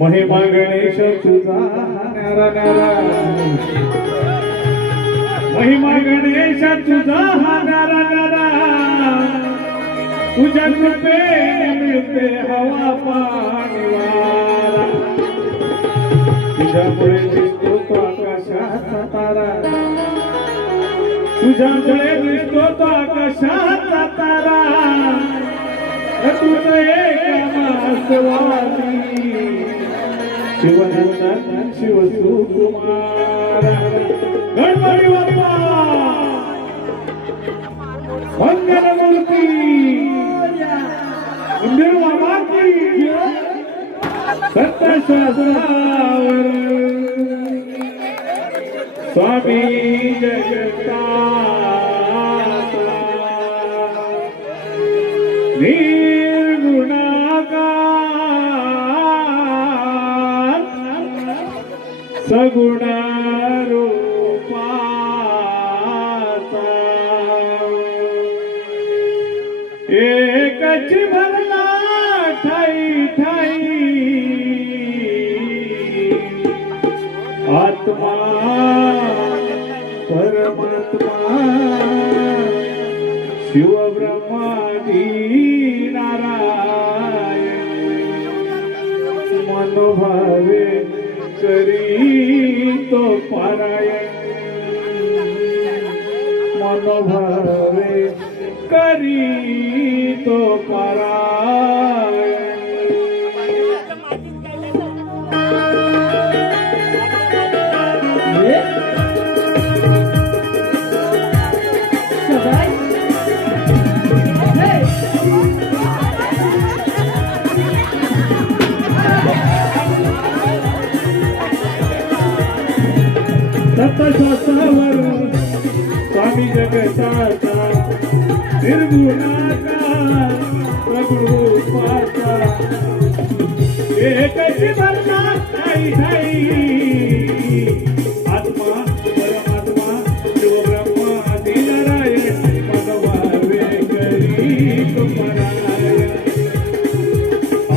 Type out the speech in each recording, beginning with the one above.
महिमा गणेश तुझा नारा नारा, महिमा गणेश तुझा नारा नारा, तुझ्या कृपेने मिळते हवा पाणी वारा, तुझ्यामुळे दिसतो तो आकाशाचा तारा, तुझ्यामुळे दिसतो तो आकाशाचा तारा, तुझं एक मासवादी शिवनंदन शिव सुकुमार गणपती बाप्पा मंगलमूर्ती मंदिर बाबा की सत्यशास्त्रावर स्वामी जगता सगुण रूपाचा एकच भरला ठाई ठाई आत्मा परमात्मा शिव ब्रह्मादी नारायण मनोभावे करी तो पारायण मनोभावे करी तो पारायण ये सप्तश्वासावर स्वामी जगताचा निर्गुणाचा प्रभुरूपाचा एकची भरता ठाई ठाई आत्मा परमात्मा शिवब्रह्मा नारायण भगवा वेगळी तुमरायण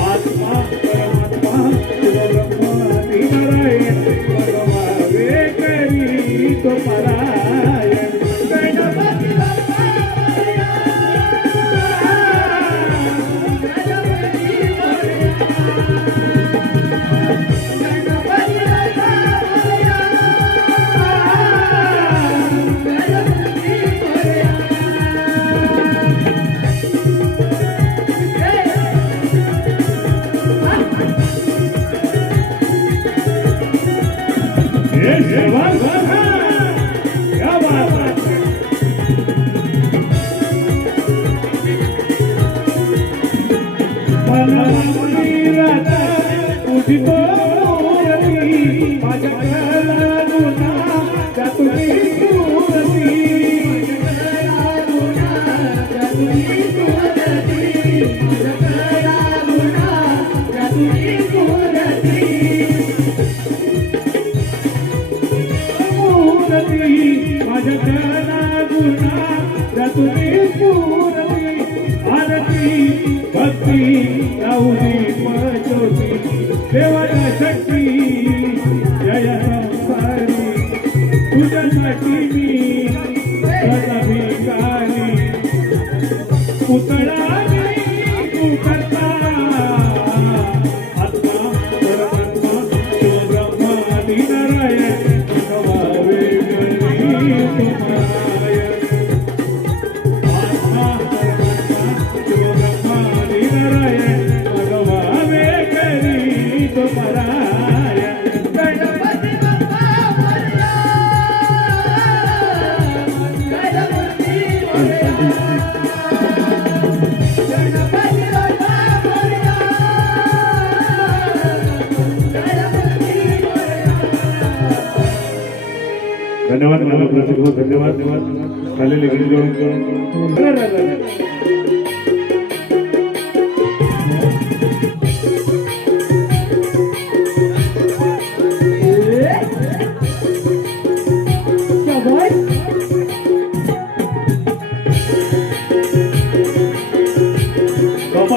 आत्मा परमात्मा शिवब्रह्मा नारायण भगवा वेगळी तुमरायण गणपती बाप्पा देवाला शक्ती जय संसारी तुझ्यासाठी मी भिकारी पुतळा तू करता आत्मा परमात्मा शिवब्रह्मा नारायण भगवा वेगळी तुमरायण आत्मा परमात्मा शिवब्रह्मा नारायण भगवा वेगळी तुमरायण गणपती बाप्पा मोरया गणपती मोरया गणपती बाप्पा मोरया गणपती मोरया. धन्यवाद मला प्रसिद्ध धन्यवाद खालेले गिरी जोडून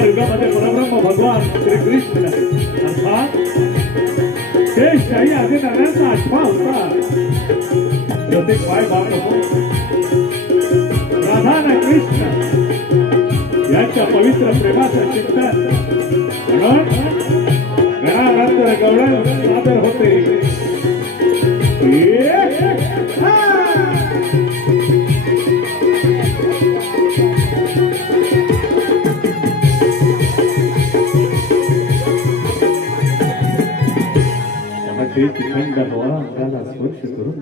युगामध्ये परब्रह्म भगवान श्रीकृष्ण अर्थात शेषशाही आदिनारायणचा आत्मा होता. प्रत्येक पाय बाप राधा आणि कृष्ण यांच्या पवित्र प्रेमाचं चिंतन म्हणून गणानंतर गवळण सादर होते. थंड हवा अंगाला स्पर्श करून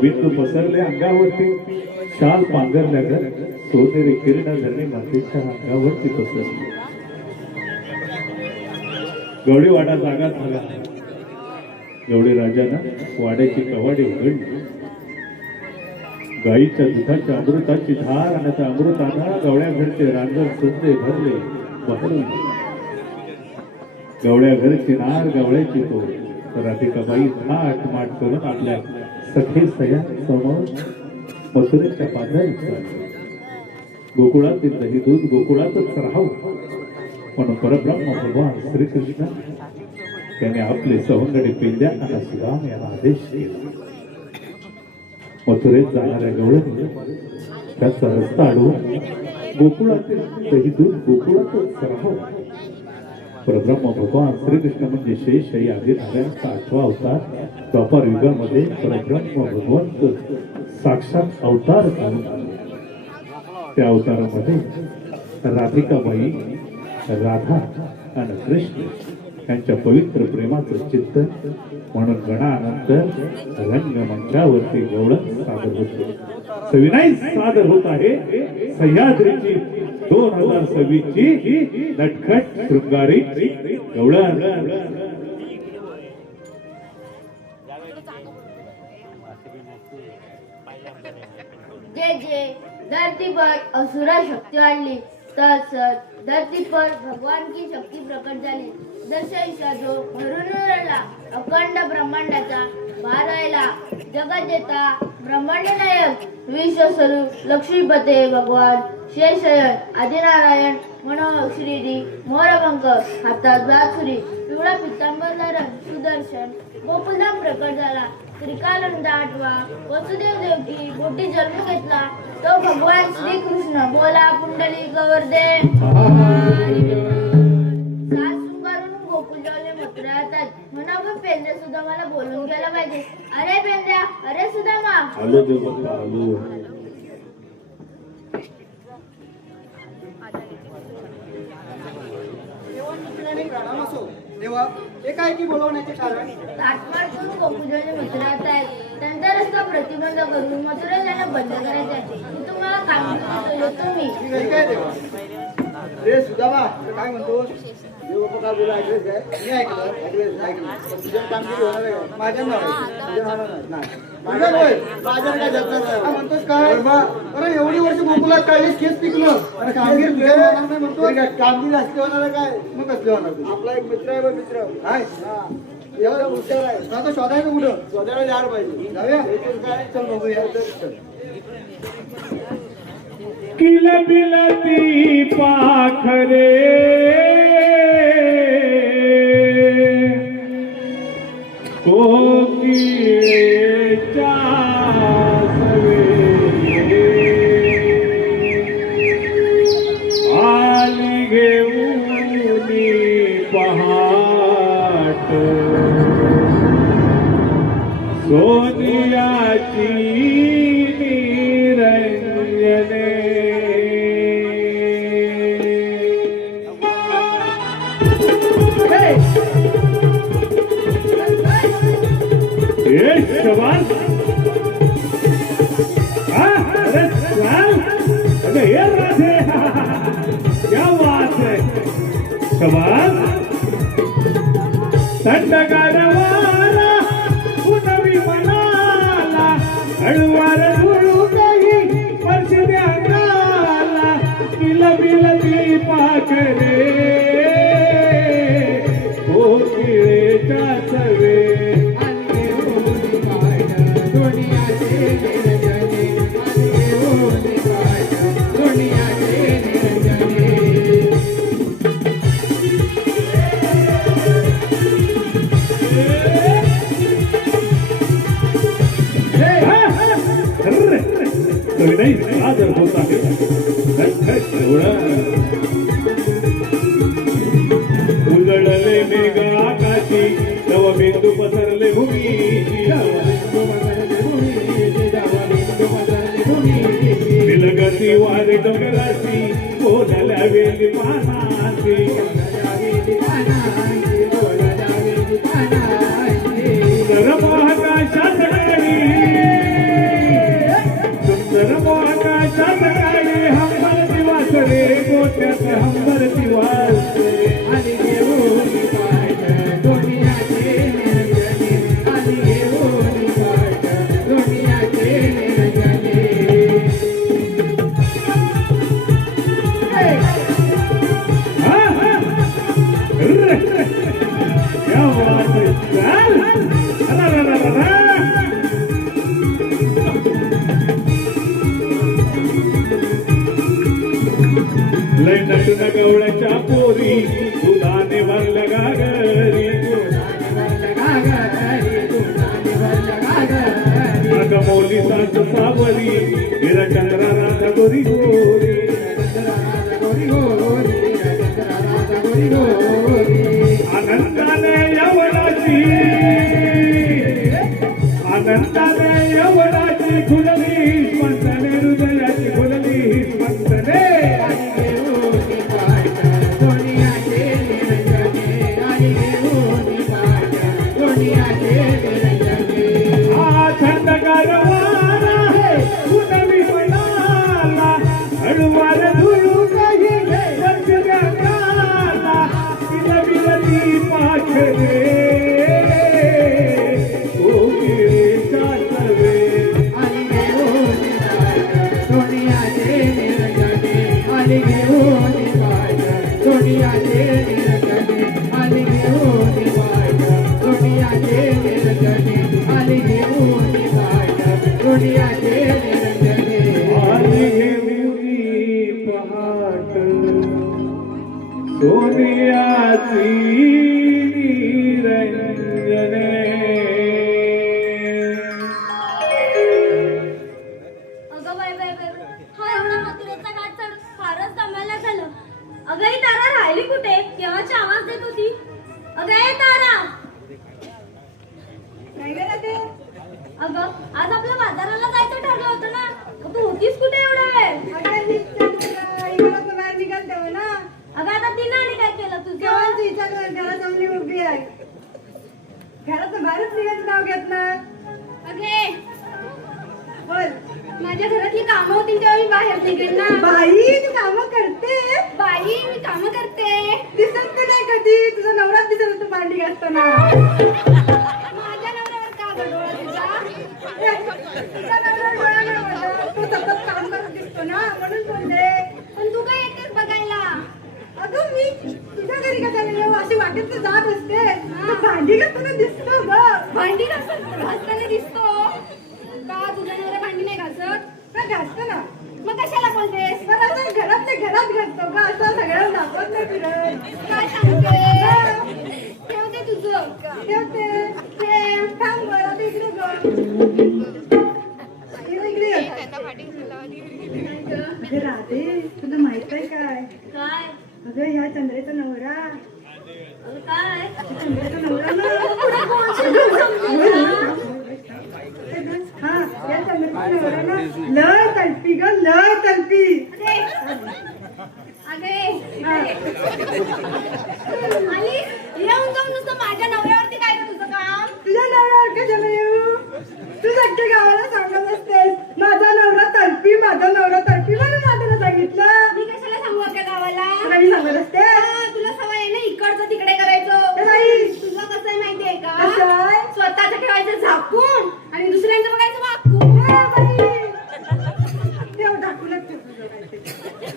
बिंदू पसरले अंगावरती शाल पांघरल्यावर सोनेरी किरण धरणी मातेच्या अंगावरती पसरली. गवळी वाडा जागा झाला. गवळी राजानं वाड्याची कवाडी उघडली. गाईच्या दुधाच्या अमृताची धार आणि त्या अमृतानं गवळ्या घरचे रांजण सुंदे भरले बहरले. गवळ्या घरची नार गवळ्याची तोड राधिकाबाई थाट माट करून आपल्या सखे सया समोर मसुरेच्या पादळी गोकुळातील दही दूध गोकुळातच राहावं म्हणून परब्रह्म भगवान श्रीकृष्ण त्याने आपले सवंगडी पेंद्या आणि सुदाम यांना आदेश केला. मथुरेत जाणाऱ्या गवळ्याने त्याचा रस्ता अडवून गोकुळातील दही दूध गोकुळातच राहावं. परब्रह्म भगवान श्रीकृष्ण म्हणजे शेषशाही आदिनारायणचा 8वा अवतार. द्वापर युगामध्ये परब्रह्म भगवंत साक्षात अवतार झाला. त्या अवतारामध्ये राधिकाबाई राधा आणि कृष्ण यांच्या पवित्र प्रेमाचं चिंतन म्हणून गणानंतर रंगमंचावरती गवळण सादर होते. सविनाई सादर होत आहे सह्याद्रीची 2026 ची नटखट शृंगारी गवळण. जे जे धरती पर असुरा शक्ती वाढली तस धरती पर भगवान की शक्ती प्रकट झाली. दशैसा जो भरून उरला अखंड ब्रह्मांडाचा भारायला जगजेता ब्रह्मांड नायक विश्वस्वरूप लक्ष्मीपते भगवान शेषयन आदिनारायण मनोहर श्रीरी मोरपंख हातात बासुरी पिवळा पित्तांबर धारण सुदर्शन गोकुलधाम प्रकट झाला. त्रिकालंद आठवा वसुदेव देवकी मोठी जन्म घेतला तो भगवान श्रीकृष्ण बोला पुंडली गवर्दे सात शृंगारून गोकुलजवळे मथुरा येतात म्हणा पेंद्या सुद्धा मला बोलून घ्यायला पाहिजे. अरे पेंद्या अरे सुदामा आलो देव आलो. देवा हे काय की बोलवण्याचे कारण? ताटमाट करून गोकुलजवळे मथुरा येत आहेत त्यांचा रस्ता प्रतिबंध करून मथुरा जाणं बंद करायचे आहे. मी तुम्हाला काम येतो मी ठीक आहे देवा. रे सुदामा काय म्हणतोस? देव बाबा काय बोला ऐकलेस काय? मी ऐकलं तुझ्या कामगिरी होणार आहे का? माझ्या नाही माझ्या होय माझ्या काय जगणार नाही म्हणतोस काय? अरे एवढी वर्ष गोकुलात काढलीस केस पिकलो अरे कामगिरी तुझ्या होणार नाही म्हणतो. कामगिरी असते होणार आहे काय? मग कसले होणार? आपला एक मित्र आहे बघ मित्र काय एवढा हुशार आहे आता शोधायचं कुठं? शोधायला जायला पाहिजे. जाऊया काय चल बघूया चल. किलबिलती पाखरे कोकिळेच्या सवे आली घेऊन पहाट सोनियाची निरंजने. शाबाश. अरे अरे ये राधे क्या बात है. शाबाश. थंडगार वारा पुनवी मनाला हळूवार धुळू काही वर्ष द्याला किलबिलती पाखरे कोकिळेच्या सवे नाही आदर होत आहे. उजळले मेघ आकाशी नव बिंदू पसरले भूमी विलगती वारे डोंगराची बोलाल्या वेली पानाची सुंदर आकाशात गाडी सुंदर आकाशात गाडी हंबरती वासरे गोट्यात हंबरती वासरे आणि घेऊन पाठ दुनियाचे निरंजने आणि घेऊन पाठ दुनियाचे निरंजने. क्या बात है. लय नटून गवळ्याच्या पोरी दुधाने भरल्या गागरी अगमौली सात सावरी हिरचंद्रा राधा गोरी गोरी आनंदाने यवनाची खुलली स्पंदने हृदयाची खुलली स्पंदने. थंडगार वारा पुनवी मनाला हळूवार धुळू काही वर्ष गंगाला किलबिलती पाखरे नाही गेला ते. अगं आज आपल्या बाजाराला जायचं ठरलं होतं ना, तू होतीस कुठे एवढा वेळ? अगं घरातून बाहेर निघाल तेव्हा ना अगं आता तिनं आणि काय केलं तुझं? तेव्हा तू विचार कर घरात जमली उभी आहे घरातून बाहेरच निघायचं नाव घेत ना अगे बोल माझ्या घरातली कामं होती तेव्हा मी बाहेर निघेल ना. बाई तू कामं करते बाई मी कामं करते. दिसत तर नाही कधी तुझा नवराच दिसत होतो भांडी घासताना माझ्या नवऱ्यावर का गं डोळा तुझा? तुझा नवरा डोळ्यावर होता. तू सतत काम करत दिसतो ना म्हणून बोलते पण तू काय येतेस बघायला? अगं मी तुझ्या घरी कशाला येऊ अशी वाटेत तर जात असते तू भांडी घासताना दिसतो ग भांडी घासताना दिसतो का? तुझ्या नवरा भांडी नाही घासत? का घासतो ना मग कशाला बोलतेस? मला तर घरातल्या घरात घासतो का असं सगळ्यांना दाखवत नाही फिरत काय सांगते? ठेवते तुझं. ठेवते ठेव थांब बरं आता इकडे बघ इकडे ये. अगं राधे तुला माहित आहे काय काय? अगं ह्या चंद्रेचा नवरा काय? चंद्रेचा नवरा ना पुढे बोलशील हा या चंद्रेचा नवरा ना लय तलपी ग लय तलपी अगे आली येऊन जाऊन नुसतं माझ्या नवऱ्यावरती काय ग तुझं काम? तुझ्या नवऱ्यावर कशाला येऊ तू सगळ्या गावाला सांगत असतेस माझा नवरा तलपी म्हणून माझ्याला सांगितलं मी कशाला सांगू अख्या गावाला? तुला मी सांगत असते तुला सवय आहे ना इकडचं तिकडे करायचं. ए बाई तुझं कसं आहे माहितीये का? कसं आहे? स्वतःचं ठेवायचं झाकून आणि दुसऱ्यांचं बघायचं वाकून. ए बाई ठेव दाखवूनच ठेव तुझं काहीतरी.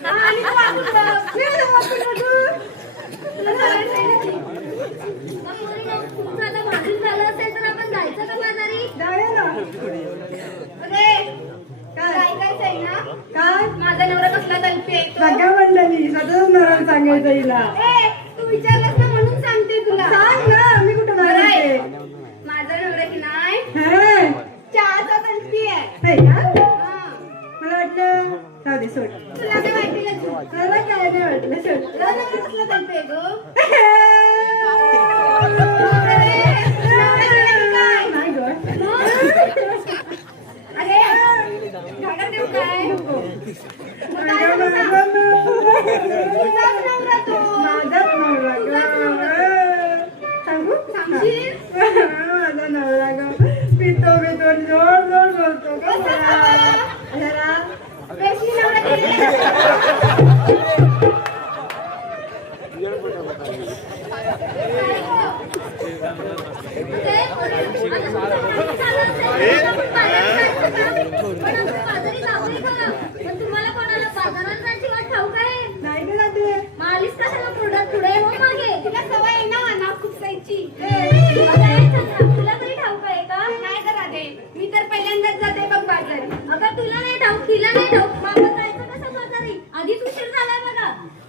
हा, आणि तू वाकून बघ. ठेव ना वाकून बघू. तुला सवय नाही ना ती. मग मुलींनो, तुमचं आता भांडण झालं असेल तर आपण जायचं का बाजारी? जाऊया ना अरे काय काय काय आहे ना? काय माझा नवरा कसला तलपी आहे तो? सगळ्या मंडळी स्वतःच नवरा सांगायचं हिला ए, तू विचारलंस ना म्हणून सांगते तुला. सांग ना मी कुठं बरं आहे. मारायचे माझा नवरा की नाही हे चहाचा तलपी आहे. हे का हा. मला वाटलं जाऊ दे सोड तुला काय वाटेल तू? मला काय नाही वाटलं सोड तुला नवरा कसला तलपी आहे गं? नाही गं. अरे घागरा देऊ काय? मग काय माझा झालं सांग? तुझाच नवरा तो. नवरा गं. सांगू सांगशील? माझा नवरा गं. पितो जोर जोर बोलतो का कसं मला? गं? जरा रेशमी नवरा केलेला आहे. तुम्हाला कोणाला बाजारात जायची वाट ठाऊक आहे? नाही गं जाते. मालीस कशाला पुढे हो मागे? तिला सवय आहे ना नाक खुपसायची. ए, तुला तरी ठाऊक आहे का? नाही का राधे, मी तर पहिल्यांदाच जाते बघ बाजारी. अगं तुला नाही ठाऊक, तिला नाही ठाऊक, मग आपण जायचं कसं बाजारी? आधीच उशीर झालाय बघा.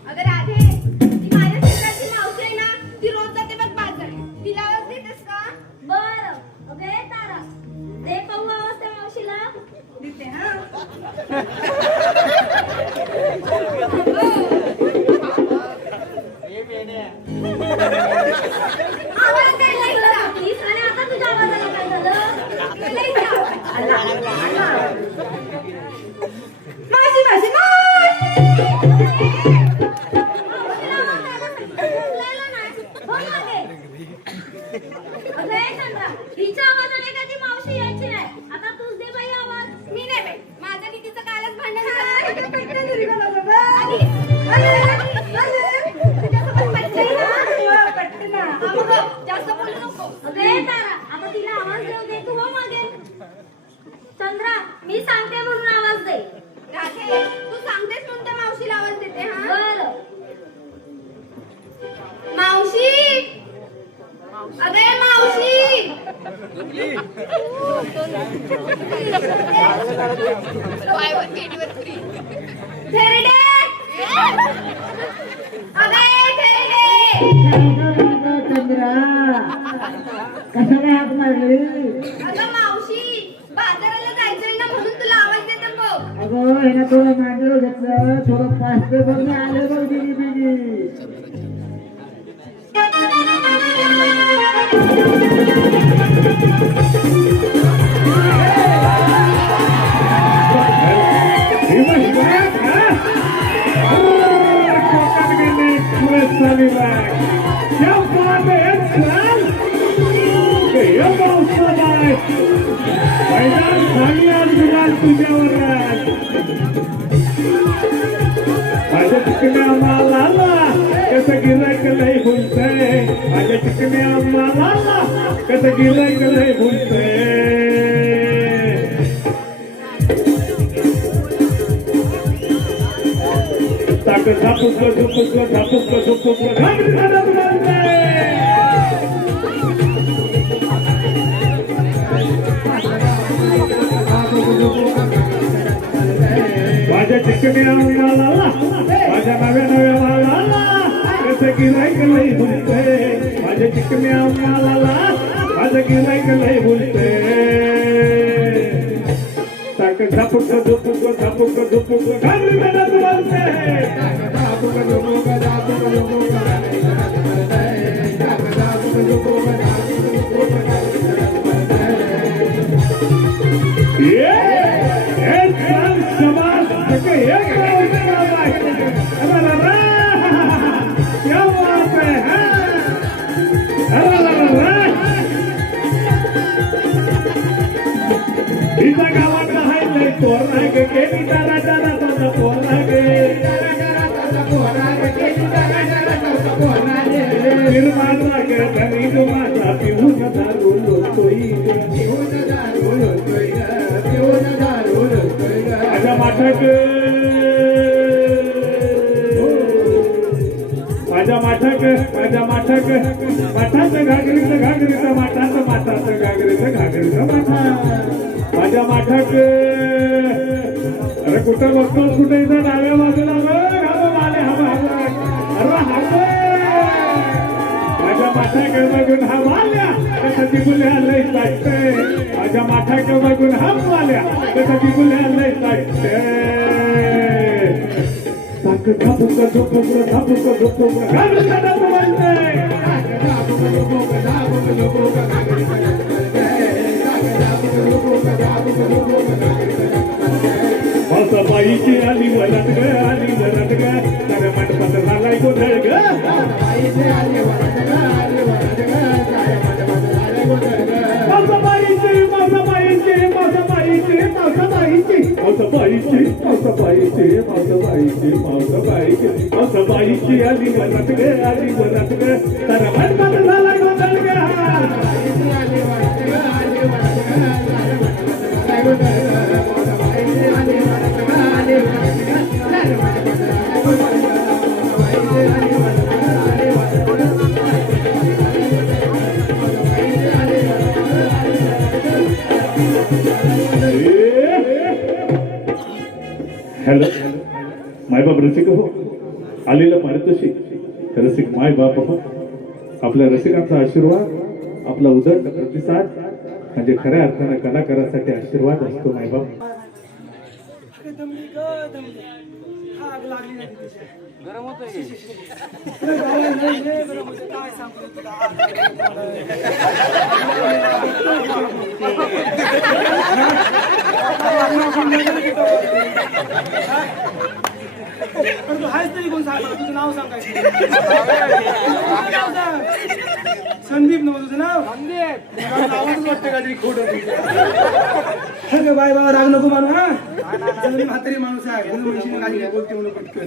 अगं राधे, ती माझ्या शेजारची मावशी आहे ना, ती रोज जाते बघ बाजारी. तिला आवाज देतेस का? बरं. अगं ये तारा, दे पाहू आवाज त्या मावशीला. देते हा. आवाज द्यायला हिला. प्लीज, आणि आता तुझ्या आवाजाला काय झालं? लई आवाज. माशी माशी हिच्या आवाजाने का ती मावशी यायची नाही. आता तूच दे बाई आवाज. मी नाही बाई, माझं आणि तिचं कालच भांडण झालं. पटकन घरी बोला बाबा. आली. तुझ्यासोबत पटतंय ना? पटकन ना. हा, मग जास्त बोलू नको. अगं ये तारा, आता तिला आवाज देऊ दे. तू हो मागे. चंद्रा, मी सांगते म्हणून आवाज दे. राधे, तू सांगतेस म्हणून त्या मावशीला आवाज देते. हा बरं. मावशी, अगं मावशी. थेरडे. अगं थेरडे. चंद्रा कसं काय हात मारली अगं मावशी, बाजाराला जायचंय ना म्हणून तुला आवाज देते बघ. अगं हे ना थोडं मांडव घेतलं थोडं पाचते बघ मी आले बघ दिली दिली मैदान चांगलाच गुलाल तुझ्यावर माझ्या चिकण्या मालाला कसं गिरायक लय बोलतंय माझ्या चिकण्या मालाला कसं गिरायक लय बोलतंय ताकद झापूकलं झोपूकलं झापूकलं झोपूकलं घागरी घालत बोलतंय माझ्या चिकण्या मालाला माझ्या नव्या नव्या मालाला कसं गिरायक लय बोलतंय माझ्या चिकण्या मालाला माझं गिरायक लय बोलतंय ताकद झापूकलं झोपूकलं झापूकलं झोपूकलं घागरी घालत बोलतंय गावात राहायला पोर नाही गे पोर नाही गे निर्माण माझा पिऊन दारू लोटतोय माझ्या माठाक माझ्या माठाक माझ्या माठाक माठाचं घागरीचं घागरीचं माठाचं माठाचं घागरीचं घागरीचं माठा माझ्या माठाक अरे कुठं बसतो कुठे इथं डाव्या बाजूला आले माझ्या माठाक बघून हा वाल्या कसं टिकुल्या लय ताटतंय माझ्या माठाक बघून हा वाल्या कसं टिकुल्या लय ताटतंय ताकद झापूकलं झोपूकलं झापूकलं झोपूकलं घालून जाणार बोलतंय पाईची आली वरत ग तर मंडपात झालाय गोंधळ ग पाईची आली वरत ग तर मंडपात झालाय गोंधळ ग हॅलो मायबाप रसिक हो आलेलं पारितोषिक रसिक मायबाप हो आपल्या रसिकांचा आशीर्वाद आपला उदंड प्रतिसाद म्हणजे खऱ्या अर्थानं कलाकारासाठी आशीर्वाद असतो मायबाप गरम होतोय काय सांगतो तू हायच तरी कोण सांग तुझं नाव सांगायचं संदीप नव तुझं नाव संदीप आवाज वाटतं काहीतरी खोट बाय बाबा राग नको मानू हा म्हातारी माणूस आहे म्हणून गाडी बोलते म्हणून पटकन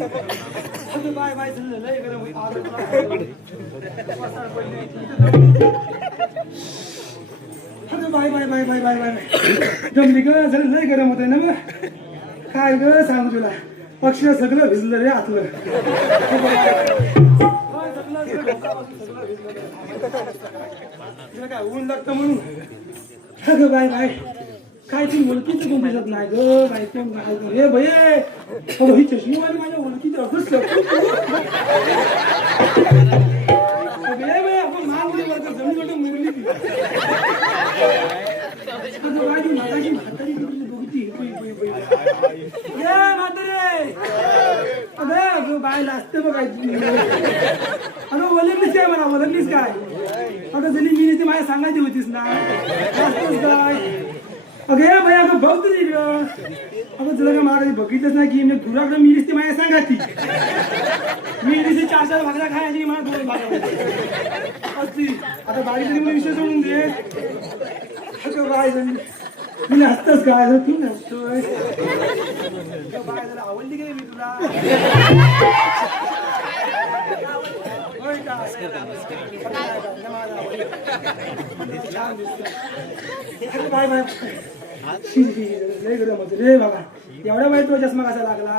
बाय बाय लय गरम bye bye bye bye bye bye जमली ग झालं लय गरम होतंय ना मग काय ग सांगू तुला पक्षी सगळं भिजलं रे आतलं काय ऊन लागतं म्हणून ग बाय बाय काय ती ओळखीच कोण दिसत नाही ग बाय कोण हे भये ही चष्मीवाली माझ्या ओळखीचं अभ्यास आपण महागुडी वर्ग जमीन मिळली म्हातारी म्हातारी अगं बाय लाजते बघायची अगं ओळखलीस काय मला ओळखलीस काय अगं जरी मी ती माझ्या सांगायची होतीस ना काय अगं या बाई अगं बघ तुझी ग अगं तुला काय मला कधी बघितलंच नाही की दुराकडे मी दिसते माझ्या सांगायची मी दिसते 4-4 भाकऱ्या खायची मला थोडं भाकरी असती आता बारीक तरी मला विषय सोडून दे अगं बाय मी नसतंच काय तू नसतोय बाय जरा आवडली काय मी तुला होय का? अरे बाय बाय लय गरम होते रे बाबा एवढ्या वेळ तो चष्मा कसा लागला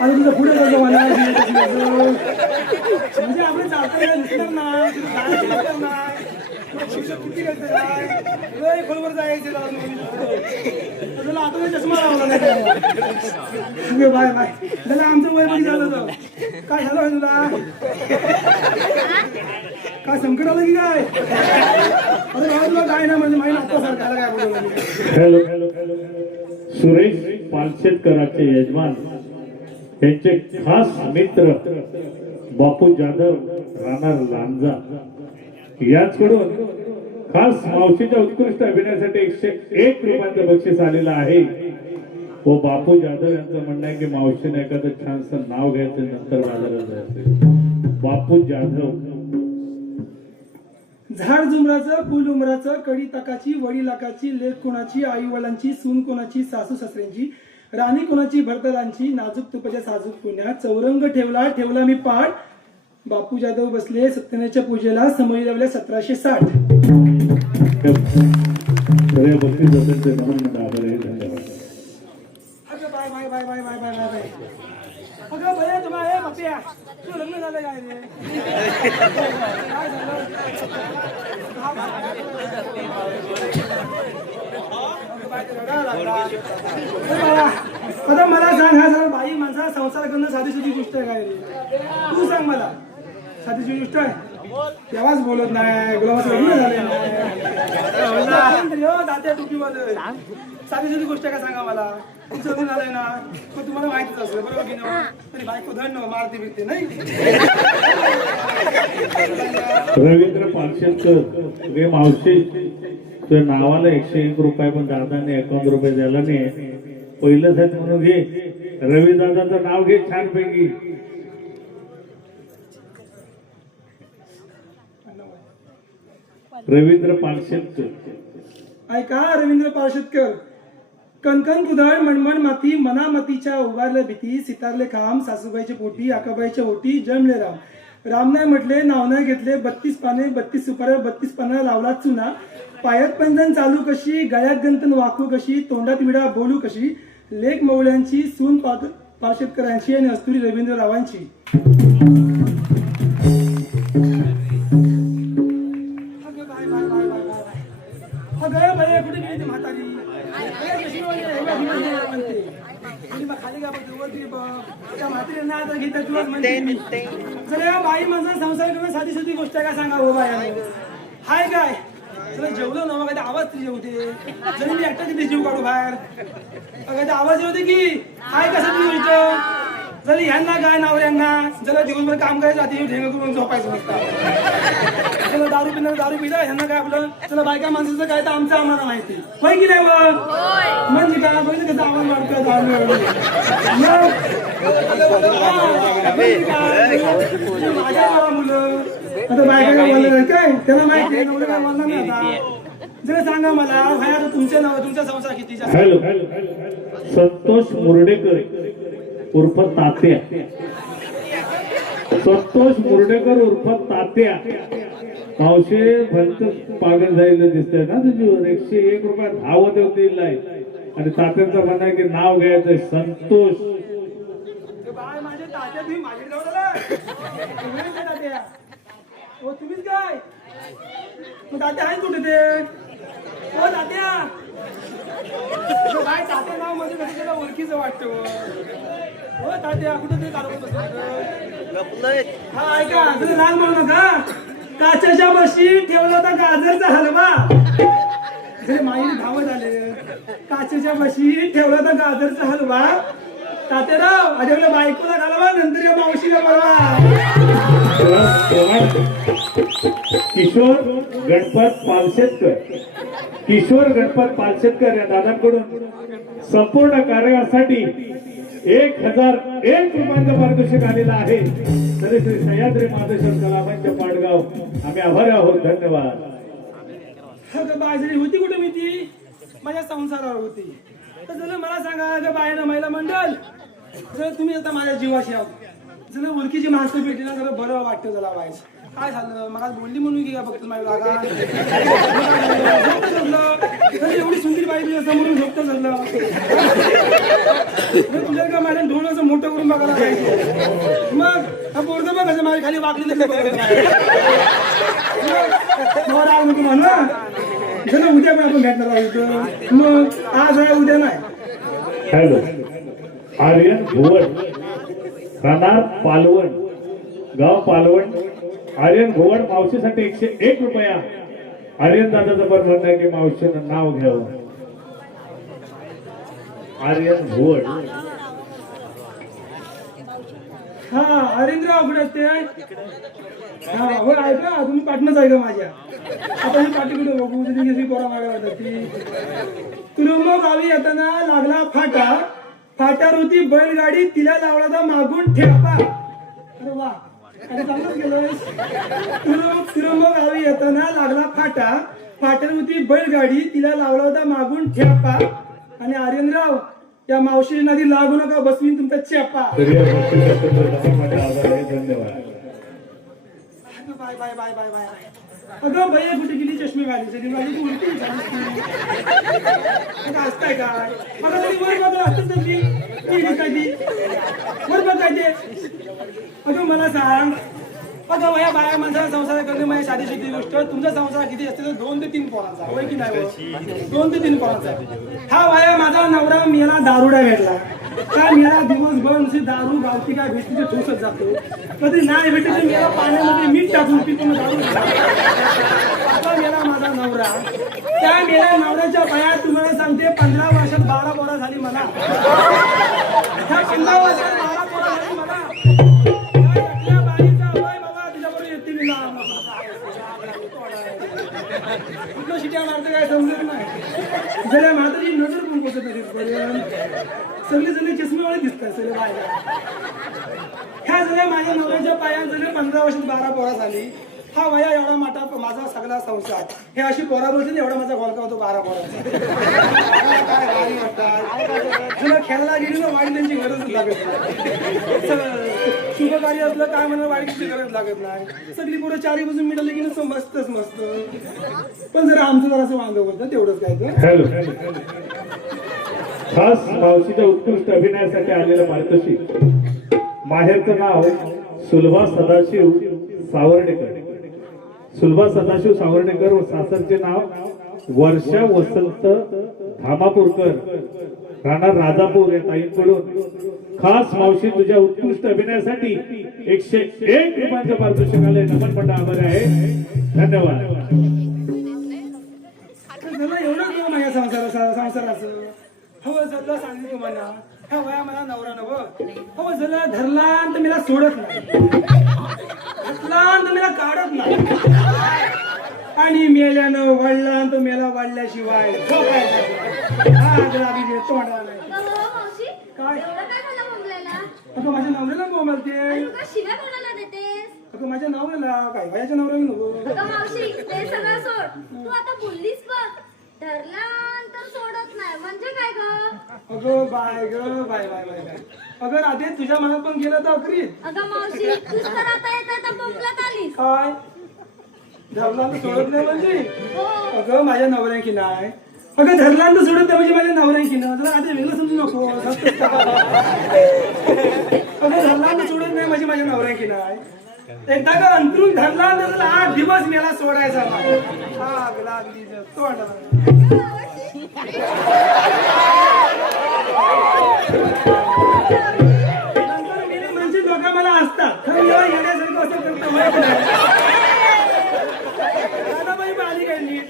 आता तुझं पुढे जायचं मला म्हणजे आपण चालता दिसणार नाही किती करते काय खोलवर जायचं तुला आता चष्मा लावला नाही बाय बाय त्याला आमचं वय बघी झालं होतं काय झालं तुला काय संकट आलं की काय अरे बाबा तुला काय ना म्हणजे माहिती आता सरकारला काय बोलवलं हॅलो सुरेश पालशेतकरांचे यजमान यांचे खास मित्र बापू जाधव राहणार लांजा याचकडून खास मावशीच्या उत्कृष्ट अभिनयासाठी 101 रुपयांचं बक्षीस आलेलं आहे व बापू जाधव यांचं म्हणणं आहे की मावशीने एखादं छानसं नाव घ्यायचं नंतर बाजारात जायचं बापू जाधव झाड जुमराचं फुल उमराचं कडी ताकाची वडी लाकाची लेक कोणाची आई वडिलांची सून कोणाची सासू सासऱ्यांची राणी कोणाची भरतरांची नाजूक तुपाच्या साजूक पुण्या चौरंग ठेवला मी पाठ बापू जाधव बसले सत्यनारायणच्या पूजेला समयी लावल्या 1760 अगं bye bye bye bye bye bye bye bye अगं भैया तुम्हा हे बाप्या तू लग्न झालं काय रे काय झालं आता मला सांग हा सर बाई माणसा संसार करणं साधी सुधी गोष्ट आहे काय रे तू सांग मला साधी सुधी गोष्ट आहे तेव्हाच बोलत नाही गुलाबाचं लग्न झालं दात्या टोपीमध्ये साधी सुधी गोष्ट काय सांगा मला तुमचं लग्न झालंय ना पण तुम्हाला माहितीच असेल बरोबर की ना तरी बायको धन मारते बिरते नाही रवींद्र पालशेतकर रे मावशी तुझ्या नावाला 101 रुपये पण दादाने 51 रुपये द्यायला नाही पहिलंच आहे म्हणून घे रवी दादाचं नाव घे छानपैकी रवींद्र पालशेतकर ऐका रवींद्र पालशेतकर कणकण कुदळ मणमण माती मनामतीच्या उभारल्या भीती सितारले खांब सासूबाईचे पोटी आकाबाईच्या ओटी जमले राम राम नाही म्हटले नाव नाही घेतले 32 पाने 32 सुपाऱ्या 32 पानाला लावला चुना पायात पंजन चालू कशी गळ्यात गंतन वाकू कशी तोंडात विडा बोलू कशी लेख मवळ्यांची सून पालशेतकरांची आणि अस्तुरी रवींद्ररावांची अगं बाई कुठे गेली ती म्हातारी खाली का त्या म्हातारींना आता घेतात तुलाच म्हणते चला बाई माझा संसार करणं साधी सुधी गोष्ट काय सांगा हो बाय हाय काय चला जेवलो ना मग आवाज तरी जेवते जरी मी एकटा तिथे जीव काढू बाहेर अगं आवाज येऊ दे की हाय कसं तुम्ही विचार जरी ह्यांना काय नवऱ्यांना जरा दिवसभर काम करायचं रात्री ढेंग करून झोपायचं नसतं चला दारू पिला ह्यांना काय आपलं चला बायका माणसाचं काय तर आमचं आम्हाला माहिती होय की नाही म्हणजे काय बघितलं कसं आवाज वाढतं माझ्या मुलं आता बायका काय बोलणार काय त्याला माहिती नवरं काय बोलणार नाही आता जरा सांगा मला भाई आता तुमच्या नाव तुमचा संसार किती जास्त हॅलो संतोष मुर्डेकर उर्फ तात्या संतोष मुर्डेकर उर्फ तात्या मावशे भलत पागल जायला दिसतंय ना तुझीवर 101 रुपये धावत होतील आणि तात्यांचं म्हणणं आहे की नाव घ्यायचंय संतोष बाय माझ्या तात्या तुम्ही माझ्या जवळ तात्या हो तुम्हीच काय तात्या आहे कुठे ते हो तात्या काय तात्या नाव मध्ये कसं त्याला ओळखीचं वाटतं हो तात्या कुठे ते हा ऐका तुम्ही राग म्हणू नका काचेच्या बशी ठेवला होता गाजरचा हलवा जरी माई धावत झाले काचेच्या बशी ठेवला होता गाजरचा हलवा तात्याराव आधी आपल्या बायकोला घालवा नंतर या मावशीला बोलवा किशोर गणपत पालशेतकर या दादांकडून संपूर्ण कार्यासाठी 1001 रुपयांचं पारितोषिक आलेलं आहे तरी श्री सह्याद्री माधेश्वर कलामंच पाडगाव आम्ही आभारी आहोत धन्यवाद अगं बाय जरी होती कुठे मी ती माझ्या संसारावर होती. तर जरा मला सांगा अगं बायनं महिला मंडळ जर तुम्ही आता माझ्या जीवाशी आहोत जरा ओळखीची माणसं भेटली ना जरा बरं वाटतं जरा व्हायचं. काय झालं मला बोलली म्हणून की काय फक्त माझ्या लागा एवढी सुंदर बाई तुझ्या समोरून झोपतं झालं तुझ्या का माझ्या ढोल असं मोठं करून बघायला पाहिजे. मग हा पोरगं बघ असं माझ्या खाली वाकली म्हणतो म्हणा जरा उद्या पण आपण भेटणार आहोत. मग आज आहे उद्या नाही. हॅलो आर्यन घोवड राहणार पालवण गाव पालवण. आर्यन घोवड मावशीसाठी 101 रुपया. आर्यन दादाचं पण म्हणणं आहे की मावशीनं नाव घ्यावं. आर्यन घोवड. हा हरिंद्र कुठे असते. हा हो ऐका तुम्ही पाटणच आहे का माझ्या. आता ही पाठी कुठे बघू तुझी पोरा मागे वाटत ती. तुरुंब गावी येताना लागला फाटा. फाट्यावर होती बैलगाडी तिला लावला तर मागून ठेपा. अरे वा आणि चांगलंच गेलोय. तुरुंब गावी येताना लागला फाटा. फाट्यावर होती बैलगाडी तिला लावला होता मागून ठेपा. आणि आर्यनराव या मावशी नदी लागू नका बसवीन तुमचा चेपा. धन्यवाद. Bye bye bye bye bye. अगं बाई कुठे गेली चष्मे घाली माझी तू उलटी असताय काय. अगं तरी वर बघ असतच तशी ती दिसायची वर बघ काय ते. अगं मला सांग अगं माझ्या बाया माणसाला संसार करणे माझ्या शादीची गोष्ट. तुमचा संसार किती असते तर 2 ते 3 पोरांचा होय की नाही. 2 ते 3 पोरांचा. हा बाया माझा नवरा मेला दारुडा भेटला काय मेला दिवसभर नुसती दारू गावती काय भेटली ठोसत जातो. कधी नाही भेटली तर मेला पाण्यामध्ये मीठ टाकून पिकून दारू मेला माझा नवरा. त्या मेल्या नवऱ्याच्या बाया तुम्हाला सांगते 15 वर्षात 12 पोरा झाली मला. त्या 15 वर्षात 12 पोरा झाली मला. त्या बाईचा वय बाबा तिच्याबरोबर येते मी कुठलं शिट्या मारतं काय समजत नाही. जरा म्हातारी नजर पण पोचत नाही. सगळे जण चष्मेवाळे दिसतात सगळे बायला. ह्या जरा माझ्या नवऱ्याच्या पायात जरी 15 वर्षात 12 पोरा झाली. हा वया एवढा मोठा माझा सगळा संसार. हे अशी पोरा बसली एवढा माझा घोळका होतो 12 पोराचा. काय गाडी वाटतात तुला खेळायला गेली ना वाईट त्यांची गरज लागत नाही. शुभ कार्य असलं काय म्हणा वाईटची गरज लागत नाही. सगळी पोरं 4 बाजून मिळाली की नसतं मस्तच मस्त. पण जरा आमचं जरा असं वांग होतं तेवढंच काय तर. हॅलो खास मावशीच्या उत्कृष्ट अभिनयासाठी आलेलं पारितोषिक. माहेरचं नाव सुलभा सदाशिव सावर्डेकर. सुलभा सदाशिव सावर्डेकर व सासरचे नाव वर्षा वसंत धामापूरकर राहणार राजापूर या ताईंकडून खास मावशी तुझ्या उत्कृष्ट अभिनयासाठी 101 रुपयांचं पारितोषिक आलंय. नमन मंडळ आभारी आहे. धन्यवाद. एवढं माझ्या संसाराचं हो जर सांगितलं तुम्हाला ह्या वया मला नवरा नवं हो जरा धरला तर मला सोडत नाही. घातला तर मला काढत नाही. आणि मेल्यानं वळला तर मेला वाढल्याशिवाय आग लागली तोंडा नाही. काय अगं माझ्या नवऱ्याला बोलते. अगं माझ्या नवऱ्याला काय वयाच्या नवऱ्याला नको. तू आता बोललीस बघ धरला तर सोडत नाही म्हणजे काय ग. अगं बाय ग बाय बाय बाय बाय. अगं राधे तुझ्या मनात पण गेलं तर अकरी. अगं मावशी तूच तर आता येता बोंबलात आलीस. काय धरला तर सोडत नाही म्हणजे. अगं माझ्या नवऱ्याकी नाही. अगं धरला तर सोडत नाही म्हणजे माझ्या नवऱ्याकी ना जरा आधी वेगळं समजू नको. अगं धरला तर सोडत नाही म्हणजे माझ्या नवऱ्याकी नाही. एकदा का अंतरून धरला तर 8 दिवस मेला सोडायचा. आग लागली तोंडाला. नंतर मेली म्हणजे लोक मला असतात येण्यासारखं असं करतो. दादाबाई आली काय नीट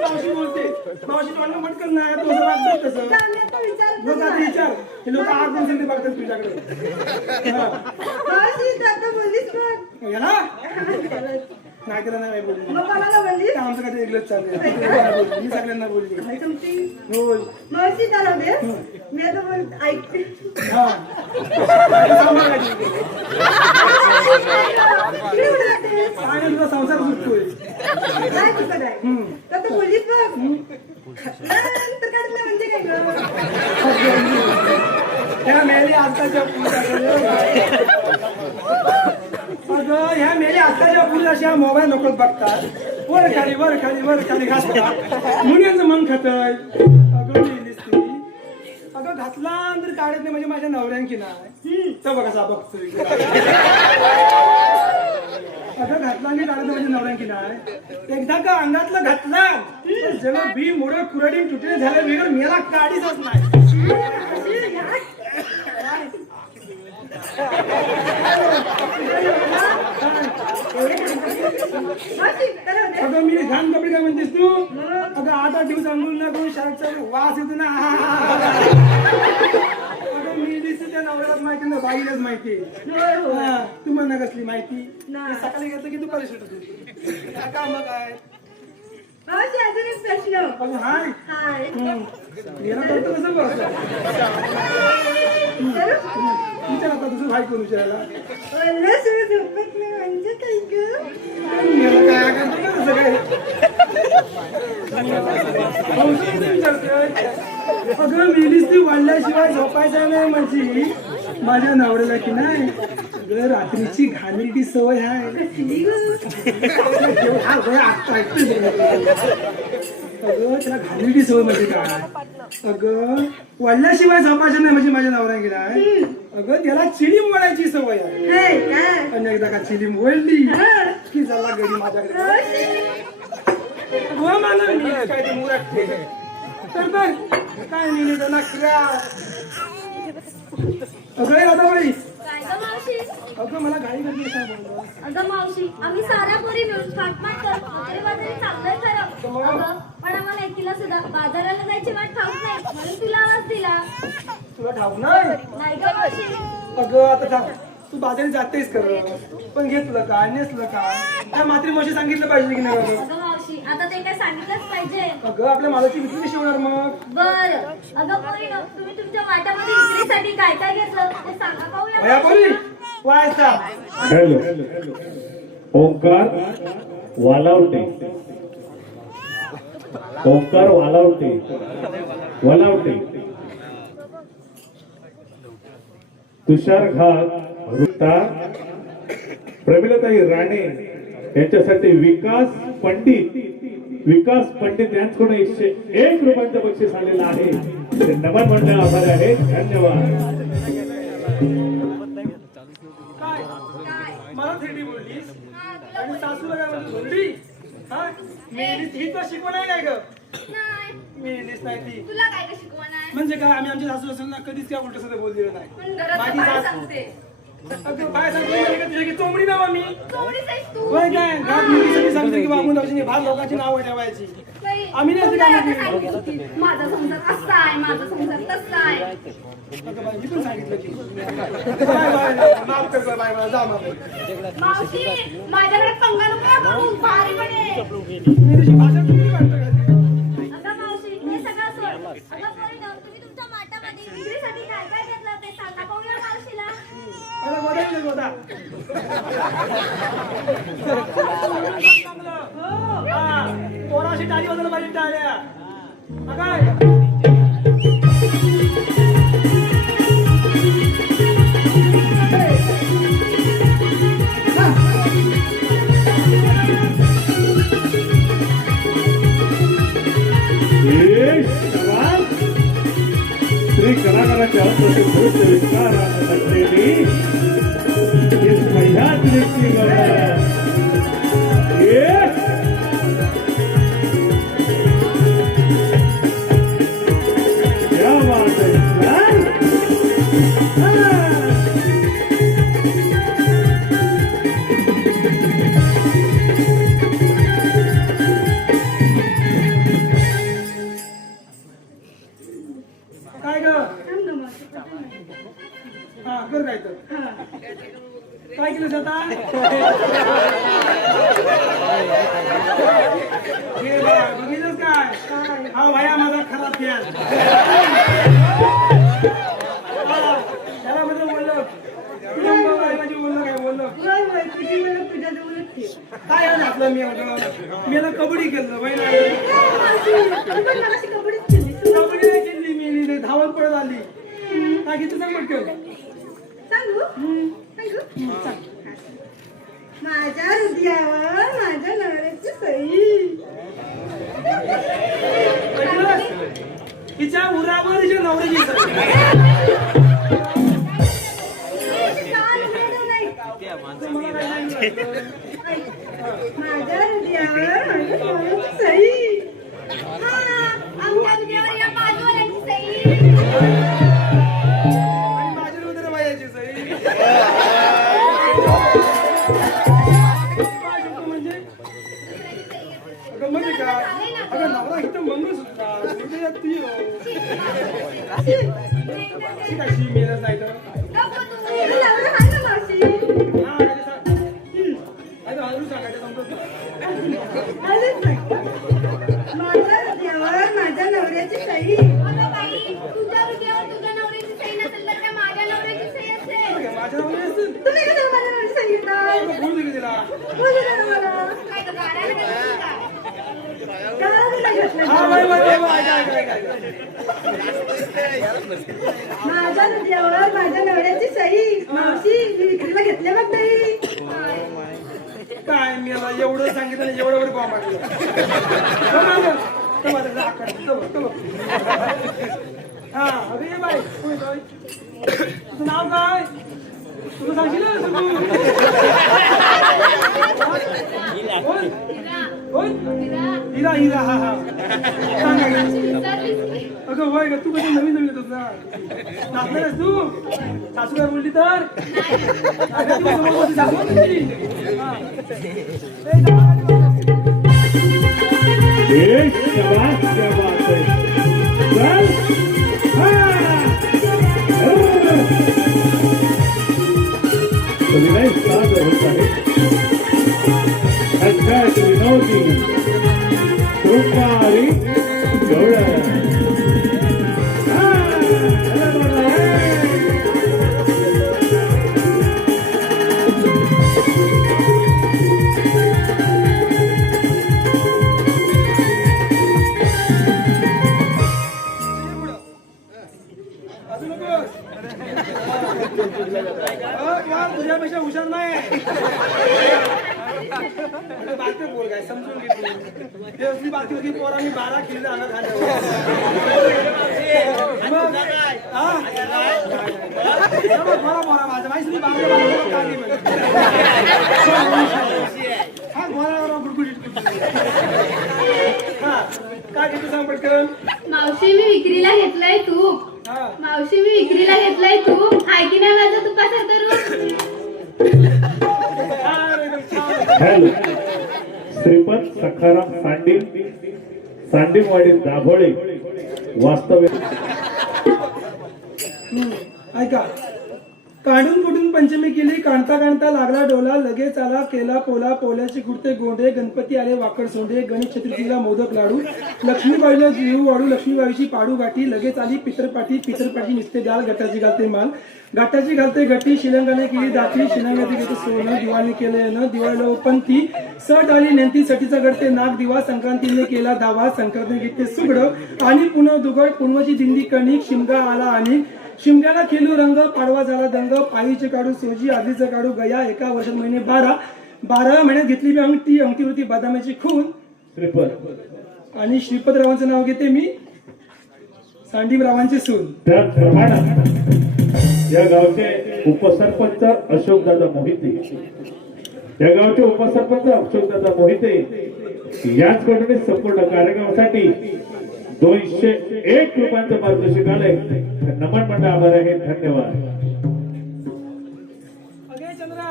मावशी बोलते. मावशी तोंड मटकन नाही तो असं वाटतं तसं लोक आता विचार हे लोक आग म्हणून बघतात तुझ्याकडे. मावशी तू आता बोललीस बघ. याला नाही त्याला नाही बोलली मग कोणाला बोलली आमचं काय वेगळंच चाललंय मी सगळ्यांना बोलली काय तुमची होय मावशी चालव दे मी आता बोल ऐकते हा किती उडवते? काय नाही, तुझा संसार सुटतोय काय तुझं काय तर तू बोललीस बघ नंतर काढत नाही म्हणजे काय ग ह्या मेली आत्ताच्या अगं ह्या मेली आत्ताच्या पुढे अशा मोबाईल नकोच बघतात वर खाली घासतात मुलींचं मन खातय अगं मेलीस ती अगं घातला तर काढत नाही म्हणजे माझ्या नवऱ्यांकी नाही तर बघा कसा बघतोय अगं घातला आणि काढत म्हणजे नवऱ्यांकी नाही एकदा का अंगातलं घातला जेव्हा बी मोडं कुरडी तुटले झाले वेगळं मेला काढीच नाही मावशी चालव दे अगं मी घाण कपडे काय म्हणतेस तू अगं 8 दिवस अंघोळ ना करून शर्टचा वास येतो ना अगं मी दिसते त्या नवऱ्यालाच माहिती ना बाईलाच माहिती हा, तू म्हणा कसली माहिती नाही. सकाळी घेतलं की दुपारी सुटत होती का मग काय मावशी अजून एक प्रश्न अगं हाय हाय येणं करतो कसं बघ विचार आता तुझं भाई कोण विचारायला मला सुरू झोपत नाही म्हणजे काय ग मला काय करतो का तसं काय विचारतोय अगं मेलीस ती वाढल्याशिवाय झोपायचं नाही म्हणजे माझ्या नवऱ्याला की नाही अगं रात्रीची घाणेरडी सवय आहे हा वय आत्ता अगं त्याला घाणेरडी सवय म्हणजे काय अगं वाढल्याशिवाय झोपायचं नाही म्हणजे माझ्या नवऱ्या गेला अगं त्याला चिलीम वळायची सवय आहे काय काय आणि एकदा का चिलीम वळली की झाला गडी माझ्याकडे हो मला मी काय ते मुरात ठेव तर बघ काय नाही त्याला अगं आता बाई काय ग मावशी अगं मला गाडी करते काय बोलतो अगं मावशी आम्ही साऱ्या पोरी मिळून फाटमाट करत वगैरे चाललंय खरं अगं पण आम्हाला एकटीला सुद्धा बाजाराला जायची वाट ठाऊक नाही म्हणून तुला आवाज दिला तुला ठाऊक नाही नाही ग मावशी अगं आता थांब तू बाजारी जातेस कर पण घेतलं काय नेसलं काय त्या मात्री मावशी सांगितलं पाहिजे की नाही बाबा अगं मावशी आता ते काय सांगितलंच पाहिजे अगं आपल्या मालाची विक्री कशी होणार मग बर अगं पोरीनो तुम्ही तुमच्या वाट्यामध्ये विक्रीसाठी काय काय घेतलं ते सांगा पाहूया भया बोली वायचा हॅलो ओंकार वालावटे ओंकार वालावटे तुषार घात वृत्ता प्रमिलताई राणे यांच्यासाठी विकास पंडित यांच्याकडून 101 रुपयांचं बक्षीस आलेलं आहे ते नमन मंडळ आभारी आहे धन्यवाद. काय मला थेटी बोललीस आणि सासूला काय म्हणतो बोलली हा मेलीस ही तर शिकवण आहे काय ग नाही मेलीस नाही ती तुला काय काय शिकवण आहे म्हणजे काय आम्ही आमच्या सासू सासूंना कधीच काय उलट सध्या बोललेलं नाही पण घरात माझी काय सासू सांगते अगं काय सांगते म्हणजे का तुझ्या की चोमडी नाव आम्ही चोरीच आहेस तू होय काय घरात मुलीसाठी सांगते की बाबून दावशीने भात लोकांची नावं ठेवायची बाई, आम्ही नाही तू काय काय म्हणते? आता सांगितलं की माझा संसार असा आहे माझा संसार तसा आहे अगं बाई, मी पण सांगितलं की बाय, माफ कर बाय मला जा माफ मावशी माझ्याकडे पंगा नको बघू भारी पण आहे मी तशी भाषा चुकली वाटतं का ते? अगं मावशी हे सगळं सोड अगं पोरीनो तुम्ही तुमच्या माठामध्ये विक्रीसाठी काय काय घेतलं ते सांगा पाहूया मावशीला मला बोलायचं होता पोराशी टाळी वाजवलं पाहिजे टाळ्या काय श्री कलाकाराच्या प्रसिद्ध विस्तारात असलेली इस महिन्यात व्यक्ती क्या बात है काय ग थांब ना मावशी, हा कर काय तर काय केलं आता हे बघ, बघितलंस काय हा भाया माझा खराब फॅन त्याला म्हणजे बोललं माझी बोललं काय बोललं तुझी मला तुझ्याजवळच ठेव. काय आहे आपलं मी आता कबड्डी खेळलो तू पण मगाशी कबड्डीच खेळली. कबड्डी नाही खेळली मी धावत पडत आली काय घेतो सांग पटकन सांगू सांगू सांग. माझ्या हृदयावर माझ्या नवऱ्याची सही. तिच्या उरावर तिच्या नवऱ्याची सही. कान उघडलं नाही. माझ्या हृदयावर माझ्या नवऱ्याची सही. आमच्या हृदयावर या बाजूवाल्याची सही. आणि माझ्या उदर बायाची सही म्हणजे काय अगं नवरा इथं मंगळसूत्र हृदयात ती कशी मेलच नाही तर नको तू. तुझा नवरा आहे ना मावशी? हा काय सांग हळू सांगायचं समजत आलेच नाही. माझ्या हृदयावर माझ्या नवऱ्याची सही. अगं बाई, तुझ्या हृदयावर तुझ्या नवऱ्याची सही नसेल तर काय माझ्या नवऱ्याची सही असेल? माझ्या नवऱ्या असेल तुम्ही कसं माझ्या नवऱ्याची सही घेताय? बोल दिली तिला बोलू दे ना मला. काय गं, गाड्याला काय का? काय नाही घेतलं. हा बाई काय माझ्या हृदयावर माझ्या नवऱ्याची सही. मावशी मी विक्रीला घेतल्या बघ ताई. काय मी आता एवढं सांगितलं आणि एवढं बरं मारलं हा अरे ये बाई तुझं नाव काय तुला सांगशील ना कोण? हिरा हिरा हा हा सांगा अगं होय का तू कसं नवीन येतोस ना नाचणारच तू सासू काय बोलली तर अगं, तू समोर होती सासू तुझी. हा. ए, शाबास, क्या बात है. चल. विनय सादर होत आहे अध्यास विनोदी शृंगारी गौड. तुझ्यापेक्षा हुशार नाही बाकी बोल काय समजून घे असली बाकी होती पोरांनी 12 किलो आणत मोरा माझा माहिती हा मोरा गुडगुडीत हा काय घेतो सांग पटकन. मावशी मी विक्रीला घेतलंय तूप. हा मावशी मी विक्रीला घेतलंय तूप. हाय की नाही माझं तुपाचं करू? हॅलो. श्रीपत सखाराम सांडिमवाडी दाभोळे वास्तव्य. ऐका काढून कुठून पंचमी केली काढता काढता लागला डोला लगेच आला केला पोला पोल्याचे कुर्ते गोंडे गणपती आले वाकड सोंडे गणेश चतुर्थीला मोदक लाडू लक्ष्मीबाईला जीव वाढू लक्ष्मीबाईची पाडू गाठी लगेच आली पितरपाठी निसते डाल गटाची घालते माल गाठाची घालते गट्टी शिलंगाने केली दाटी शिलंगाची घेते सोनं दिवाळी केले न दिवाळीला ओपनती सट आली नेंती सटीचा गडते नाग दिवा संक्रांतीने केला धावा संक्रांतीने घेते सुगड आणि पुन्हा दुगड पुनवाची दिंडी कणिक शिमगा आला आणि शिमग्याला खेळू रंग पाडवा झाला दंग पायीचे काढू सोजी आधीचं काढू गया एका वर्षात महिने 12 महिन्यात घेतली मी अंगठी होती बदामाची खून श्रीपत आणि श्रीपतरावांचं नाव घेते मी सांडीमरावांची सून. त्याचप्रमाणे या गावचे उपसरपंच अशोकदादा मोहिते याचकडून संपूर्ण कार्यक्रमासाठी 201 रुपयांचं पारितोषिक आलंय. नमन मंडळ आभार आहे. धन्यवाद. अगे चंद्रा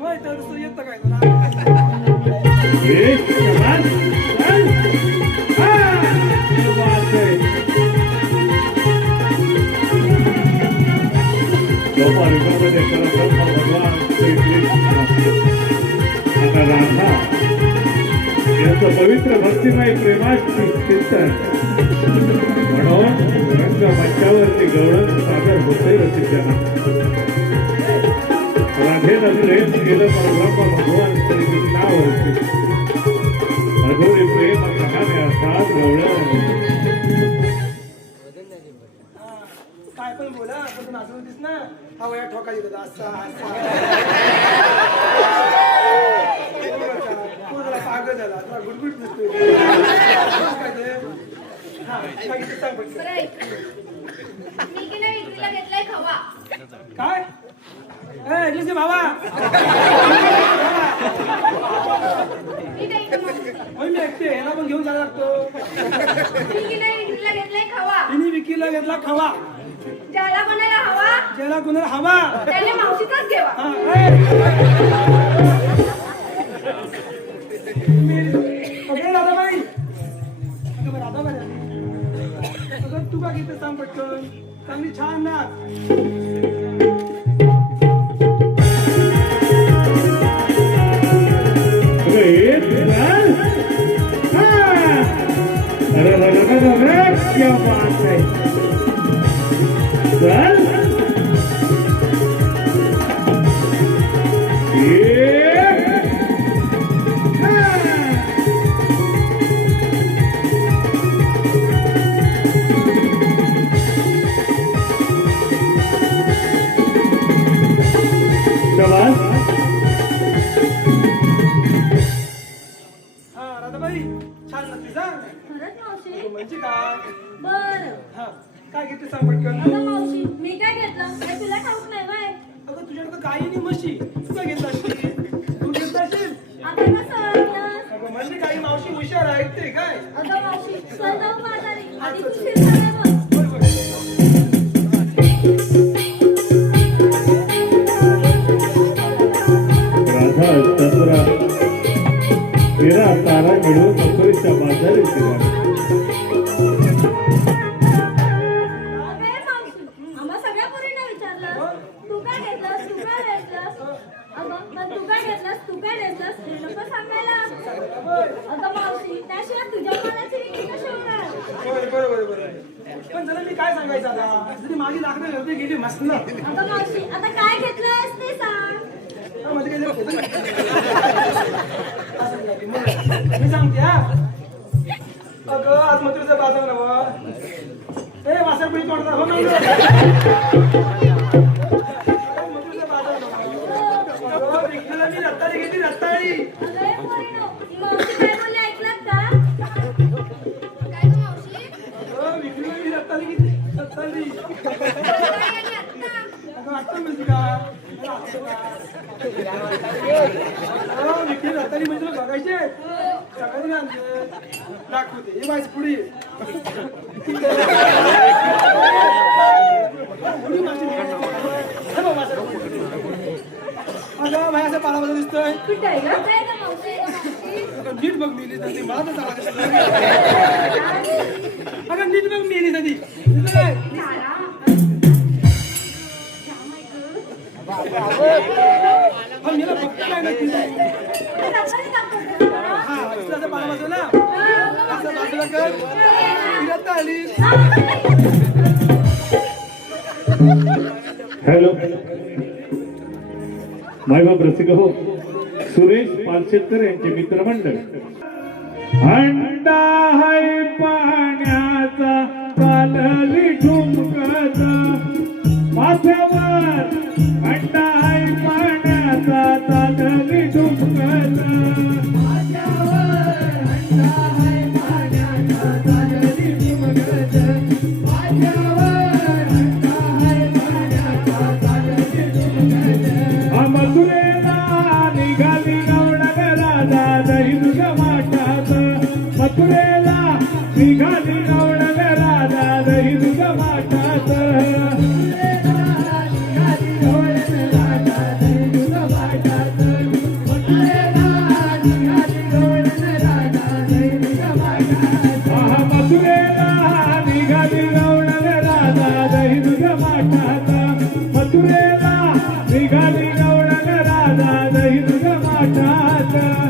होय तर येतं काय एक, राधा यांचं पवित्र भक्तिमय प्रेमाची चिंतन म्हणून रंगमंचावरती गवळण सादर होते रसिकांना. राधेनं प्रेम केलं परब्रह्म भगवान श्री कृष्णावरती. अधुरी प्रेम कहाण्या असतात गवळण. काय पण बोला पण तू नाचून होतीस ना हा वया ठोका देत होता असा पागल झाला तुला गुडगुड दिसतोय काय ते हा काय ते सांग पटकन. बरं ऐक. मी की नाही विक्रीला घेतलाय खवा. काय ए जसे भावा मी नाही का मग? होय मी ऐकते ह्याला पण घेऊन जायला लागतो. मी की नाही विक्रीला घेतलाय खवा. तिने विकीला घेतला खवा ज्याला कोणाला हवा ज्याला कुणाला हवा त्याने मावशीचाच घ्यावा. हा, अगं राधाबाई अगं राधाबाई अगं तू का घेते सांग पटकन चांगली छान नाच. अरे क्या बात है. चल हा राधाबाई छान नाचते सांग खरंच मावशी? म्हणजे काय बरं. हा काय घेते सांग पटकन. अगं मावशी मी काय घेतलं हे तुला ठाऊक नाही व्हय? अगं तुझ्याकडे गाई आणि म्हशी तू काय घेतला असशील तू घेतला असशील आता कसं ओळखलंस? अगं म्हणजे काही मावशी हुशार ऐकते काय अगं मावशी स्वतः बाजारी आधी तू शिरसाला बघ. राधा चंद्रा 13 तारा मिळून मथुरेच्या बाजारी फिरला. अबे मावशी आम्हा सगळ्या पोरींना विचारलं तू काय घेतलंस तू काय घेतलंस. अगं पण तू काय घेतलंस तू काय घेतलंस हे नको सांगायला. अगं मावशी त्याशिवाय तुझ्या मनाची विक्री कशी होणार. बरोबर पण जरा मी काय सांगायचं आता जरी माझी लाकडं घरती गेली मस्त ना अगं मावशी आता काय घेतलंस ते सांग. माझे काही जरा खोटं नाही. असं नाही. मी सांगते हा अगं आज मथुरेचा बाजार नवा ए वासरपुरी तोंडचा हो ना मथुरेचा बाजार नवा अगं विकलेला मी रत्ताळी घेतली रत्ताळी. अगं हे पोरींनो, ही मावशी काय बोलली ऐकलात का. काय गं मावशी. अगं विकलेला मी रत्ताळी घेतली रत्ताळी. अगं आत्ता मिळते का विकली रत्ताळी म्हणजे तुला बघायचे सगळ्यांनी आणलं दाखवते हे बाईस पुढे ये. अगं भाई असं पालामध्ये दिसतोय कुठे आहे गं? काय गं मावशी मावशी. नीट बघ मिली ती मला तर चांगला दिसतोय. अगं नीट बघ मिली ती तारा. पण मला फक्त काय नक्की रत्ताळी दाखवते मला. हा असं पाला बाजूला असं बाजूला कर फिरत आली. हॅलो मायबाप रसिक हो. सुरेश पालशेतकर यांचे मित्रमंडळ. अंडा हाय पाण्याचा चालली ठुमकत माथ्यावर. अंडा हाय पाण्याचा चालली ठुमकत मथुरेला निघाली गवळण राधा दही दुध माठात. मथुरेला निघाली गवळण राधा दही दुध माठात. मथुरेला निघाली गवळण राधा दही दुध माठात. मथुरेला निघाली गवळण राधा दही दुध माठात.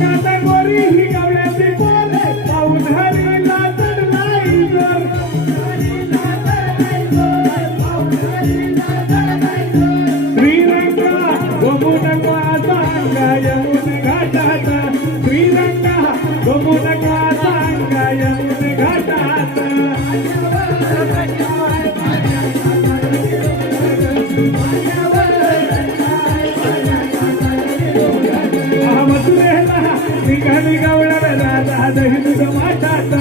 कातगोरी ही गवळ्याची पोरे पाऊस हरीला चढलाई जोर श्रीरंगा गोमुन सांगा यमुन घाटात श्रीरंगा गोमुन सांगा यमुन घाटात मथुरेला निघाली गवळण राधा दही दूध माठात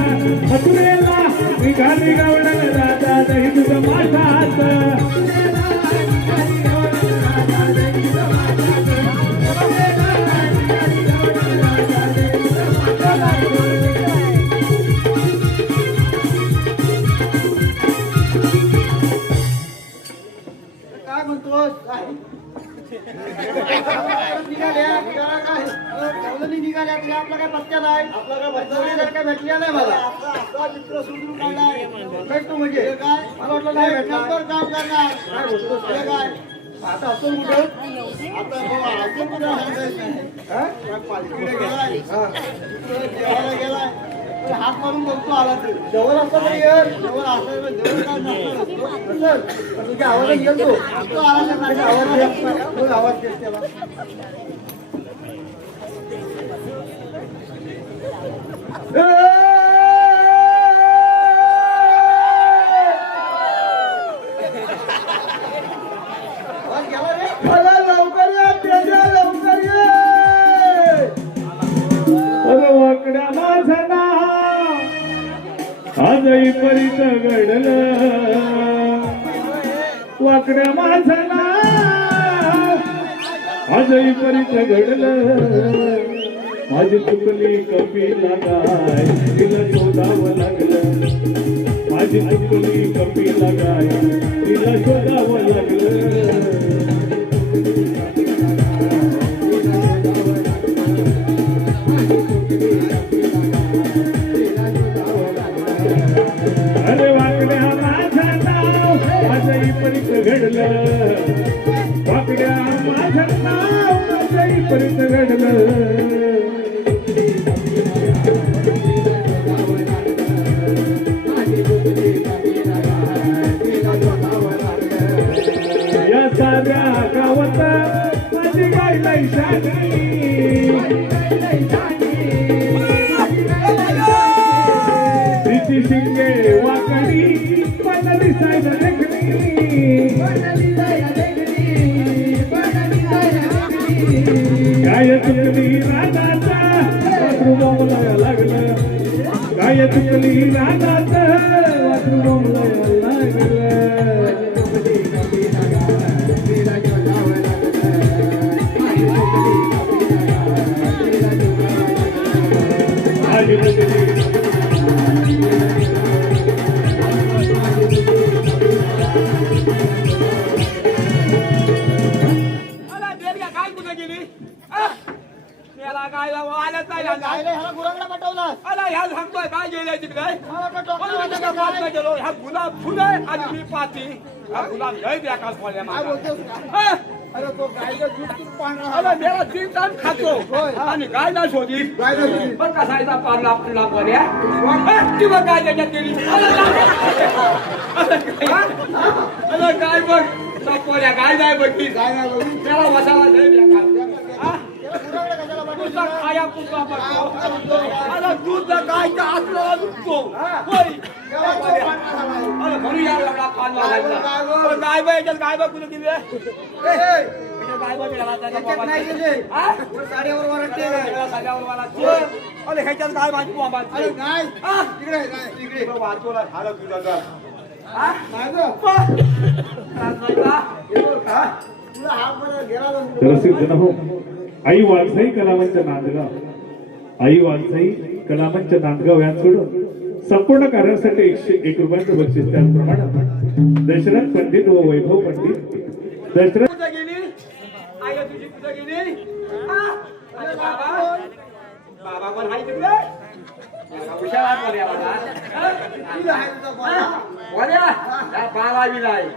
मथुरेला निघाली गवळण राधा दही दूध माठात काय म्हणतोस काय निघाल्या निघाला काय कवलनी निघाल्या तुला आपला काय पत्त्या नाही आपला काय पत्ता काय भेटल्या नाही मला आपला मित्र सुधरून काढलाय भेटतो म्हणजे काय मला वाटलं नाही भेटणार तर काम करणार काय बोलतोस तुला काय आता असं कुठं आता अजून कुठं पालखीकडे गेलाय देवाला गेलाय हात मारून बघतो आला तरी जवळ असता तरी जवळ असं जवळ काय नसतं तुझ्या आवाजात गेलो तो आला नाही आवाज आवाज देत त्याला आवाज गेला रे लवकर ये तेजा लवकर ये वाकड्या माझं नाव आजही परीत घडलं वाकड्या माझं नाव आजही परीत घडलं माझी चुकली कपिला गाय तिला शोधावं लागलं माझी चुकली कपिला गाय तिला शोधावं लागलं अरे वाकड्या माझं नाव माझंही परीत घडलं वाकड्या माझं नाव माझंही परीत घडलं या साध्या गावात माझी गाय नाही शानी तिची शिंगे वाकडी पण दिसायला देखणी गाय चुकली रागाचा वासरू बोंबलायला लागलं गाय चुकली रागाचा वासरू बोंबलायला लागलं काय कुठे गेली याला काय आल्याच नाही ह्याला गुरांगडा पटवला अला ह्या सांगतोय काय गेले तिकडे मला का पण म्हणजे का पाच नाही गेलो ह्या गुलाब फुल आहे आणि मी पाती हा गुलाब लय द्या काल पडल्या काय बोलतोस हा? अरे तो गायचा दूध तू पांढरा अला मेला तीन टाइम खातो आणि काय ना शोधी गाय नाही पण कसायचा पारला फुला पर्या ती बघ काय त्याच्यात गेली अला काय बघ पर्या काय नाही बघी गाय नाही बघू त्याला वसाला लय द्या काल हा? गुरांगडा कशाला नुसता खाया पुसला बघतो अला दूध गायचा असला दुखतो होय अरे म्हणून या एवढा खान वालायचा गाय बाय याच्यात गाय बाय कुठे गेली गाय बाय मिळाला त्याच्या बाबा नाही गेले हा साड्यावर वरटते साड्यावर वाला अरे ह्याच्यात गाय माझी बाबा अरे गाय हा तिकडे गाय तिकडे वाचवला झालं तुझं घर नाही गं. तुला हात बरं गेला प्रसिद्ध न हो आई वालसाई कलामंच नांदगाव आई वालसाई कलामंच नांदगाव यांकडून संपूर्ण कार्यासाठी 101 रुपयांचं बक्षीस त्याचप्रमाणे दशरथ पंडित व वैभव पंडित दशरथ कुठं गेली आई तुझी कुठं गेली अरे बाबा बाबा पण हाय तिकडे हुशार आहे बोल या बाबा तुला आहे तुझा बाबा वड्या या बालाजी नाही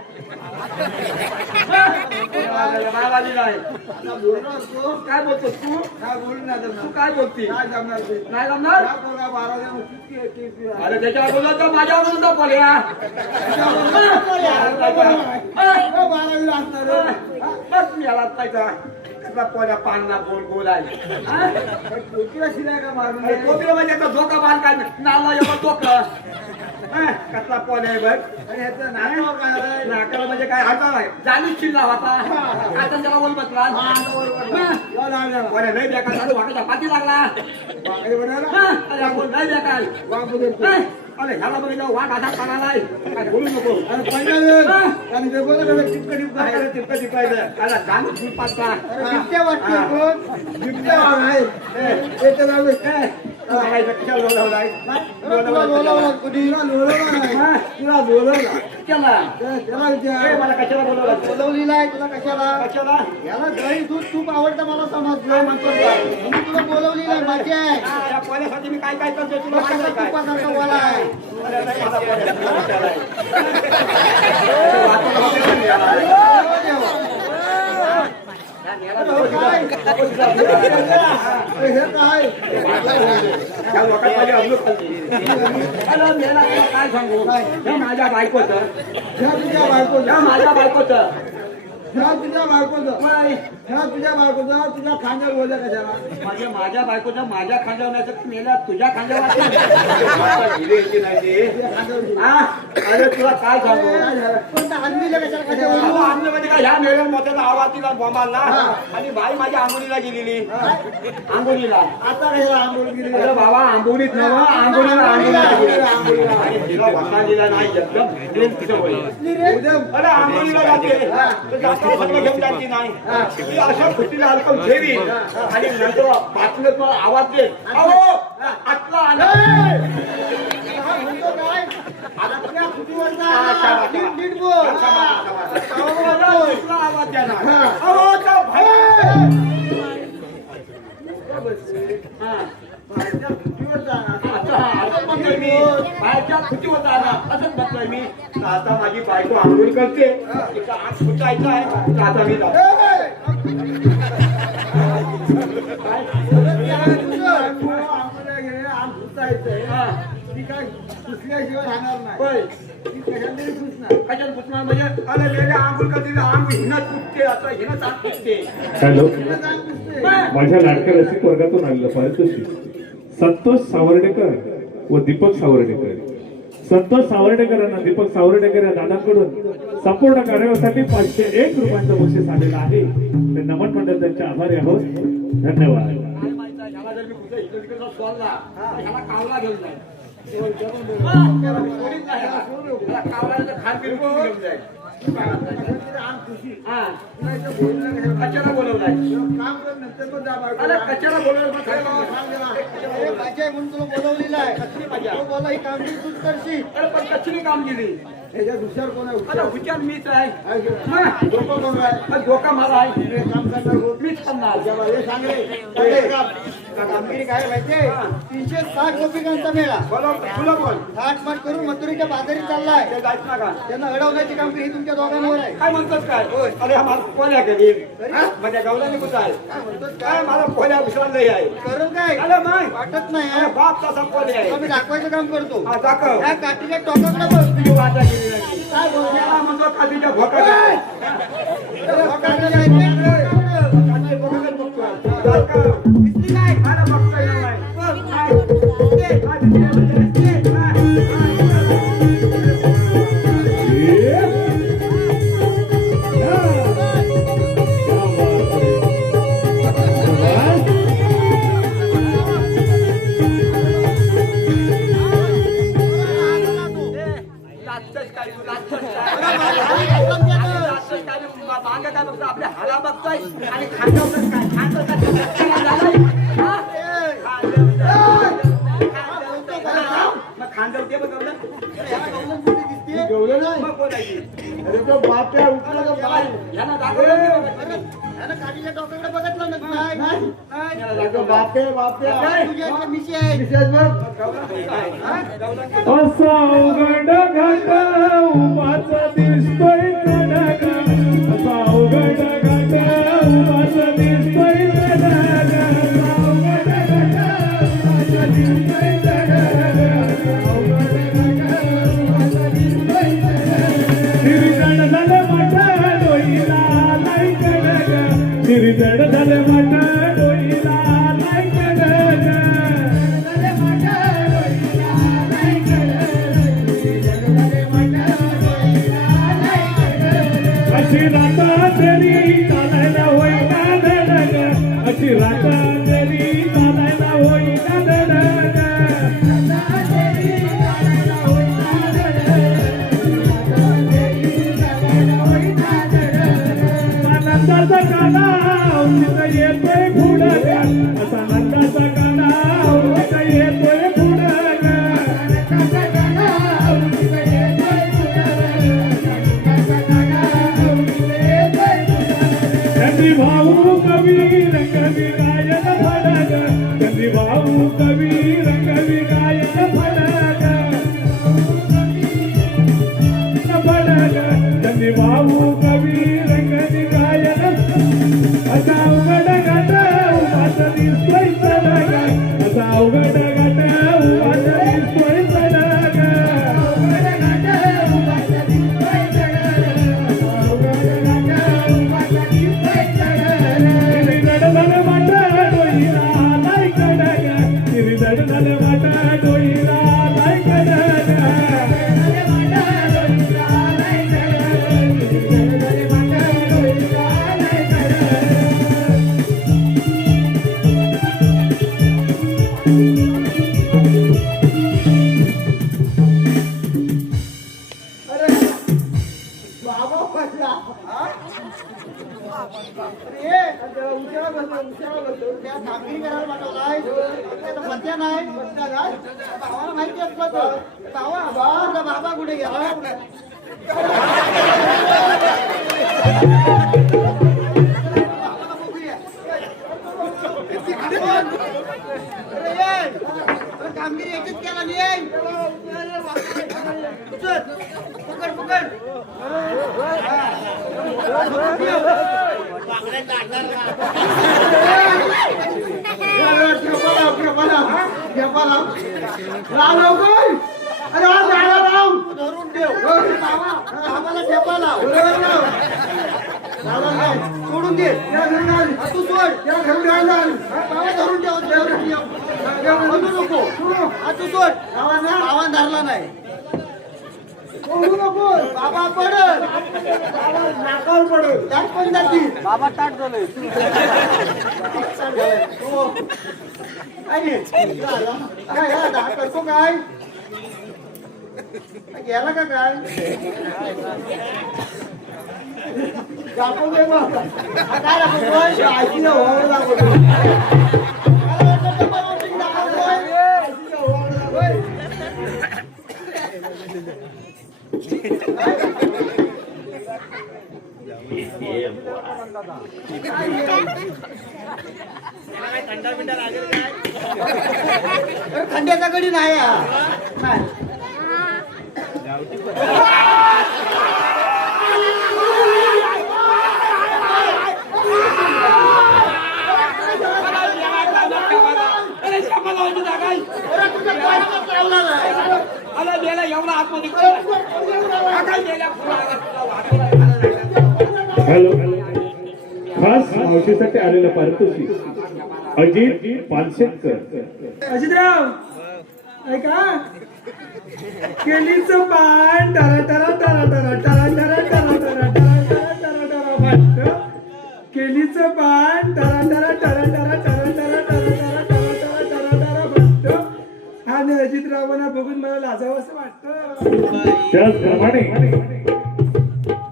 बालाजी नाही आता बोलणार तू काय बोलतोस तू काय बोलू नाही तू जमणार काय बोलती काय जमणार ते नाही जमणार या पोरा 12 जण किती आहे, किती आहे. अरे त्याच्या अगोदर तर माझ्या अगोदर पडल्या हो, 12 असणार रे. बस मी आला पाहिजे कसला पोल्या पानना गोल गोल आहे हा? काय पोतीला शिलाय का मारून अरे कोपरे म्हणजे आता धोका बांध काय नाला एवढं धोका कसला पोल्या आहे बघ अरे ह्याचं नाकावर काय आहे? नाकाला म्हणजे काय हाता आहे जाणीच चिल्ला होता आता त्याला बोल बसला या लागल्या. पोल्या नाही बेकार झालं वाटायचा पाठी लागला बाकरी बनवला? हा? अरे आपण नाही बेकार वाघ बघेल. हा? अरे ह्याला बघितलं वाट हातात पाणालाय काय बोलू नको अरे पहिलं आणि ते बोलत होते, टिपकं टिपकं आहे. अरे तितकं टिपायचं अरे जाणीच फुल पाचला अरे बिबट्या वाटते कोण? बिबट्या वाघ आहे. हे तर जाऊ दे. बघायचं कशाला बोलावलाय अरे तुला बोलावलं कोणी? तुला बोलावलं नाही. तुला बोलावलं. केला त्याला ए, विचार. मला कशाला बोलवलं बोलवलेलं आहे तुला कशाला? कशाला याला दही दूध तूप आवडतं मला समजलं. काय म्हणतो काय? म्हणून तुला बोलवलेलं आहे. माझी आहे. या पोल्यासाठी मी काय काय करतो तुला माहिती आहे काय तुपासारखा वाला आहे. अरे नाही, मला पोल्यासाठी वाटायला आहे. वाटून होते पण याला. हो देवा. याला हो काय? अरे हे काय? त्या लोकांना माझी अमृत खाल्ली. अरे मेला तुला काय सांगू हे माझ्या बायकोचं ह्या तुझ्या बायकोचं. हे माझ्या बायकोचं ह्या तुझ्या बायकोचं. नाही, ह्या तुझ्या बायकोचं. तुझ्या खांद्यावर बोलल्या कशाला? माझ्या बायकोचं माझ्या खांद्यावर नाही तर मेला तुझ्या खांद्यावर असेल. हिरे यायची नाही ते. तुझ्या खांद्यावर बोल. हा? अरे तुला काय सांगू काय झालं? पण त्या आदमीला कशाला अहो, खांद्यावर? आमचं म्हणजे काय ह्या मेल्या मोठ्याला आवाज दिला बोंबाला आणि बाई माझ्या आंबोलीला गेलेली आंबोलीला आता कशाला आंघोळ केली? अरे बाबा आंबोलीत नव्हं आंबोलीला गेलेली. आणि तिला वसा दिला नाही एकदम प्रेम तिचं होईल. उद्या अरे आंबोलीला जाते तर जास्त सगळं घेऊन जायची नाही ती अशा खुशीला हलकम ठेवी आणि नंतर बातमीत मला आवाज दे अहो आतला आला काय म्हणतो काय? आता तुझ्या खुटीवर जा. नीट नीट बोल. आतला आवाज द्या ना अहो तो भाई हा माझ्या खुटीवर जा. असं बसलोय मी बाहेरच्या खुटीवर जाणार असंच बसलोय मी आता माझी बायको आंघोळ करते तिचा आत फुटायचा आहे तर आता मी जातो काय? तुझं आंघोळ्या घे, आम फुटायचंय. हा. ती काय फुसल्याशिवाय राहणार नाही. होय ती कशाला तरी फुसणार. कशाला पुसणार म्हणजे अरे वेगळ्या आंघोळ करते आंघोळ हिनच फुटते आता हिनच आत फुटते हॅलो तुला काय फुसते? माझ्या लाडक्या रसिक वर्गातून आलेलं पारितोषिक संतोष सावर्डेकर व दीपक सावर्डेकर. संतोष सावर्डेकरांना दीपक सावर्डेकर या दादांकडून संपूर्ण कार्यासाठी 501 रुपयांचं बक्षीस आलेलं आहे. ते नमन मंडळ त्यांचे आभारी आहोत. धन्यवाद. ह्याला जर मी कुठे इकडे तिकडे सोडला तर ह्याला कावला घेऊन जाईल कोणीच नाही ह्याला कावला तर खान पिरून घेऊन जाईल आम खुशी. हा तुला इथं बोलणं कशाला? कशाला बोलवलाय काम कर नंतर पण जा बायको. अरे कशाला बोलवलं सांग जरा. अरे माझी आहे म्हणून तुला बोलवलेलं आहे. तो बोला ही कामगिरी तूच करशील. अरे पण कशी काम केली ह्याच्या हुशार कोण आहे? अरे हुशार मीच आहे आहे की? डोकं कोण आहे? अरे धोका मला आहे हे काम करणार कोण? मीच करणार जेव्हा हे सांग रे. हे काम. कामगिरी काय आहे माहितीये? 360 गोपिकांचा मेळा. तुला बोल थाटमाट करून मथुरीच्या बाजारी चाललाय. ते जायचं ना का त्यांना अडवण्याची कामगिरी ही तुमच्या दोघांवर आहे. काय म्हणतात काय अरे हा मला कोण्या कधी म्हणजे गवल्याने कुठं आहे काय म्हणतोस काय काय? मला कोण्या विसरलंही आहे करून काय? अरे माय वाटत नाही अरे हा. बाप तसा कोणी आहे आम्ही दाखवायचं काम करतो. हा दाखव त्या काठीच्या टोकाकडे बघ. तुझी वाटा गेली नाही काय बोलतो? त्याला म्हणतो काठीच्या भोकाकडे. टोकाकडे जायचं. काठी भोकाकडे बघतोय. दाखव. दिसली काय? अरे बघतोय ना नाही. बघ, नाही. ते, काय दिसली? ते, लाजतोयस काय तू? लाजतोयस काय? लाजतोयस काय? मागं काय बघतो? आपल्या हाला बघतोय आणि खांद्यावर काय? खांद्यावर काय? त्याला झालंय? हा? मग खांद्यावर ते बघवलं? गवलं नाही. मग बोलायची. अरे तो बाप आहे, उठला तो बाप. ह्यानं दाखवलं की बघ. त्यानं काठीच्या टोकाकडे बघितलं ना. बापे बापे विशेष बघ असा अवघड घाट उभाच दिसतोय चढग असा अवघड घाट उभाच दिसतोय चढग असा अवघड घाट उभाच दिसतोय चढग निर्जण झालं माठ डोईला लाई चढग निर्जण झालं माठ डोईला लाई चढग अशी राता तरी चालायला होईना धडक अशी राता तरी चालायला होईना धडक आनंदाचा काना उंच येतोय पुढं असा आनंदाचा काना उंच येतोय पुढं चंद्री भाऊ कवी रंगवी गायन फडक चंद्री भाऊ कवी रंगवी गायन फडक फडक चंद्री भाऊ कवी रंगवी गायन असा अवघड घाट उभाच दिसतोय चढग असा अवघड घाट उभाच दिसतोय चढग बाबा पडला अरे उशिरा बसलो त्या कामगिरी करायला पाठवलाय पत्त्या नाही पत्त्या काय भावाला माहिती असलं तर बाबा कुठे गेला कामगिरी एकच केला नाही पकड पकड धरून ठेव आम्हाला ठेपा लाव सोडून दे तू सोड बाबा धरून ठेव नको तू सोड आव्हान धरला नाही बाबा पडल नाकावर पडल त्यात पण जातील बाबा ताट झालंय काय करतो काय गेला का काय दाखवतोय मग काय दाखवतोय आईला ओवाळून दाखवतोय खंड्याचा गडी नाही नाही हॅलो खास मावशीसाठी आलेलं पारितोषिक अजित पानशेतकर अजितराव ऐका केलीचं पान ta-ra ta-ra ta-ra ta-ra ta-ra ta-ra ta-ra ta-ra ta-ra ta-ra ta-ra ta-ra भाट केलीचं पान ta-ra ta-ra ta-ra ta-ra ta-ra ta-ra ta-ra ta-ra ta-ra ta-ra ta-ra भाट आणि अजितरावांना बघून मला लाजावं असं वाटतं. त्याचप्रमाणे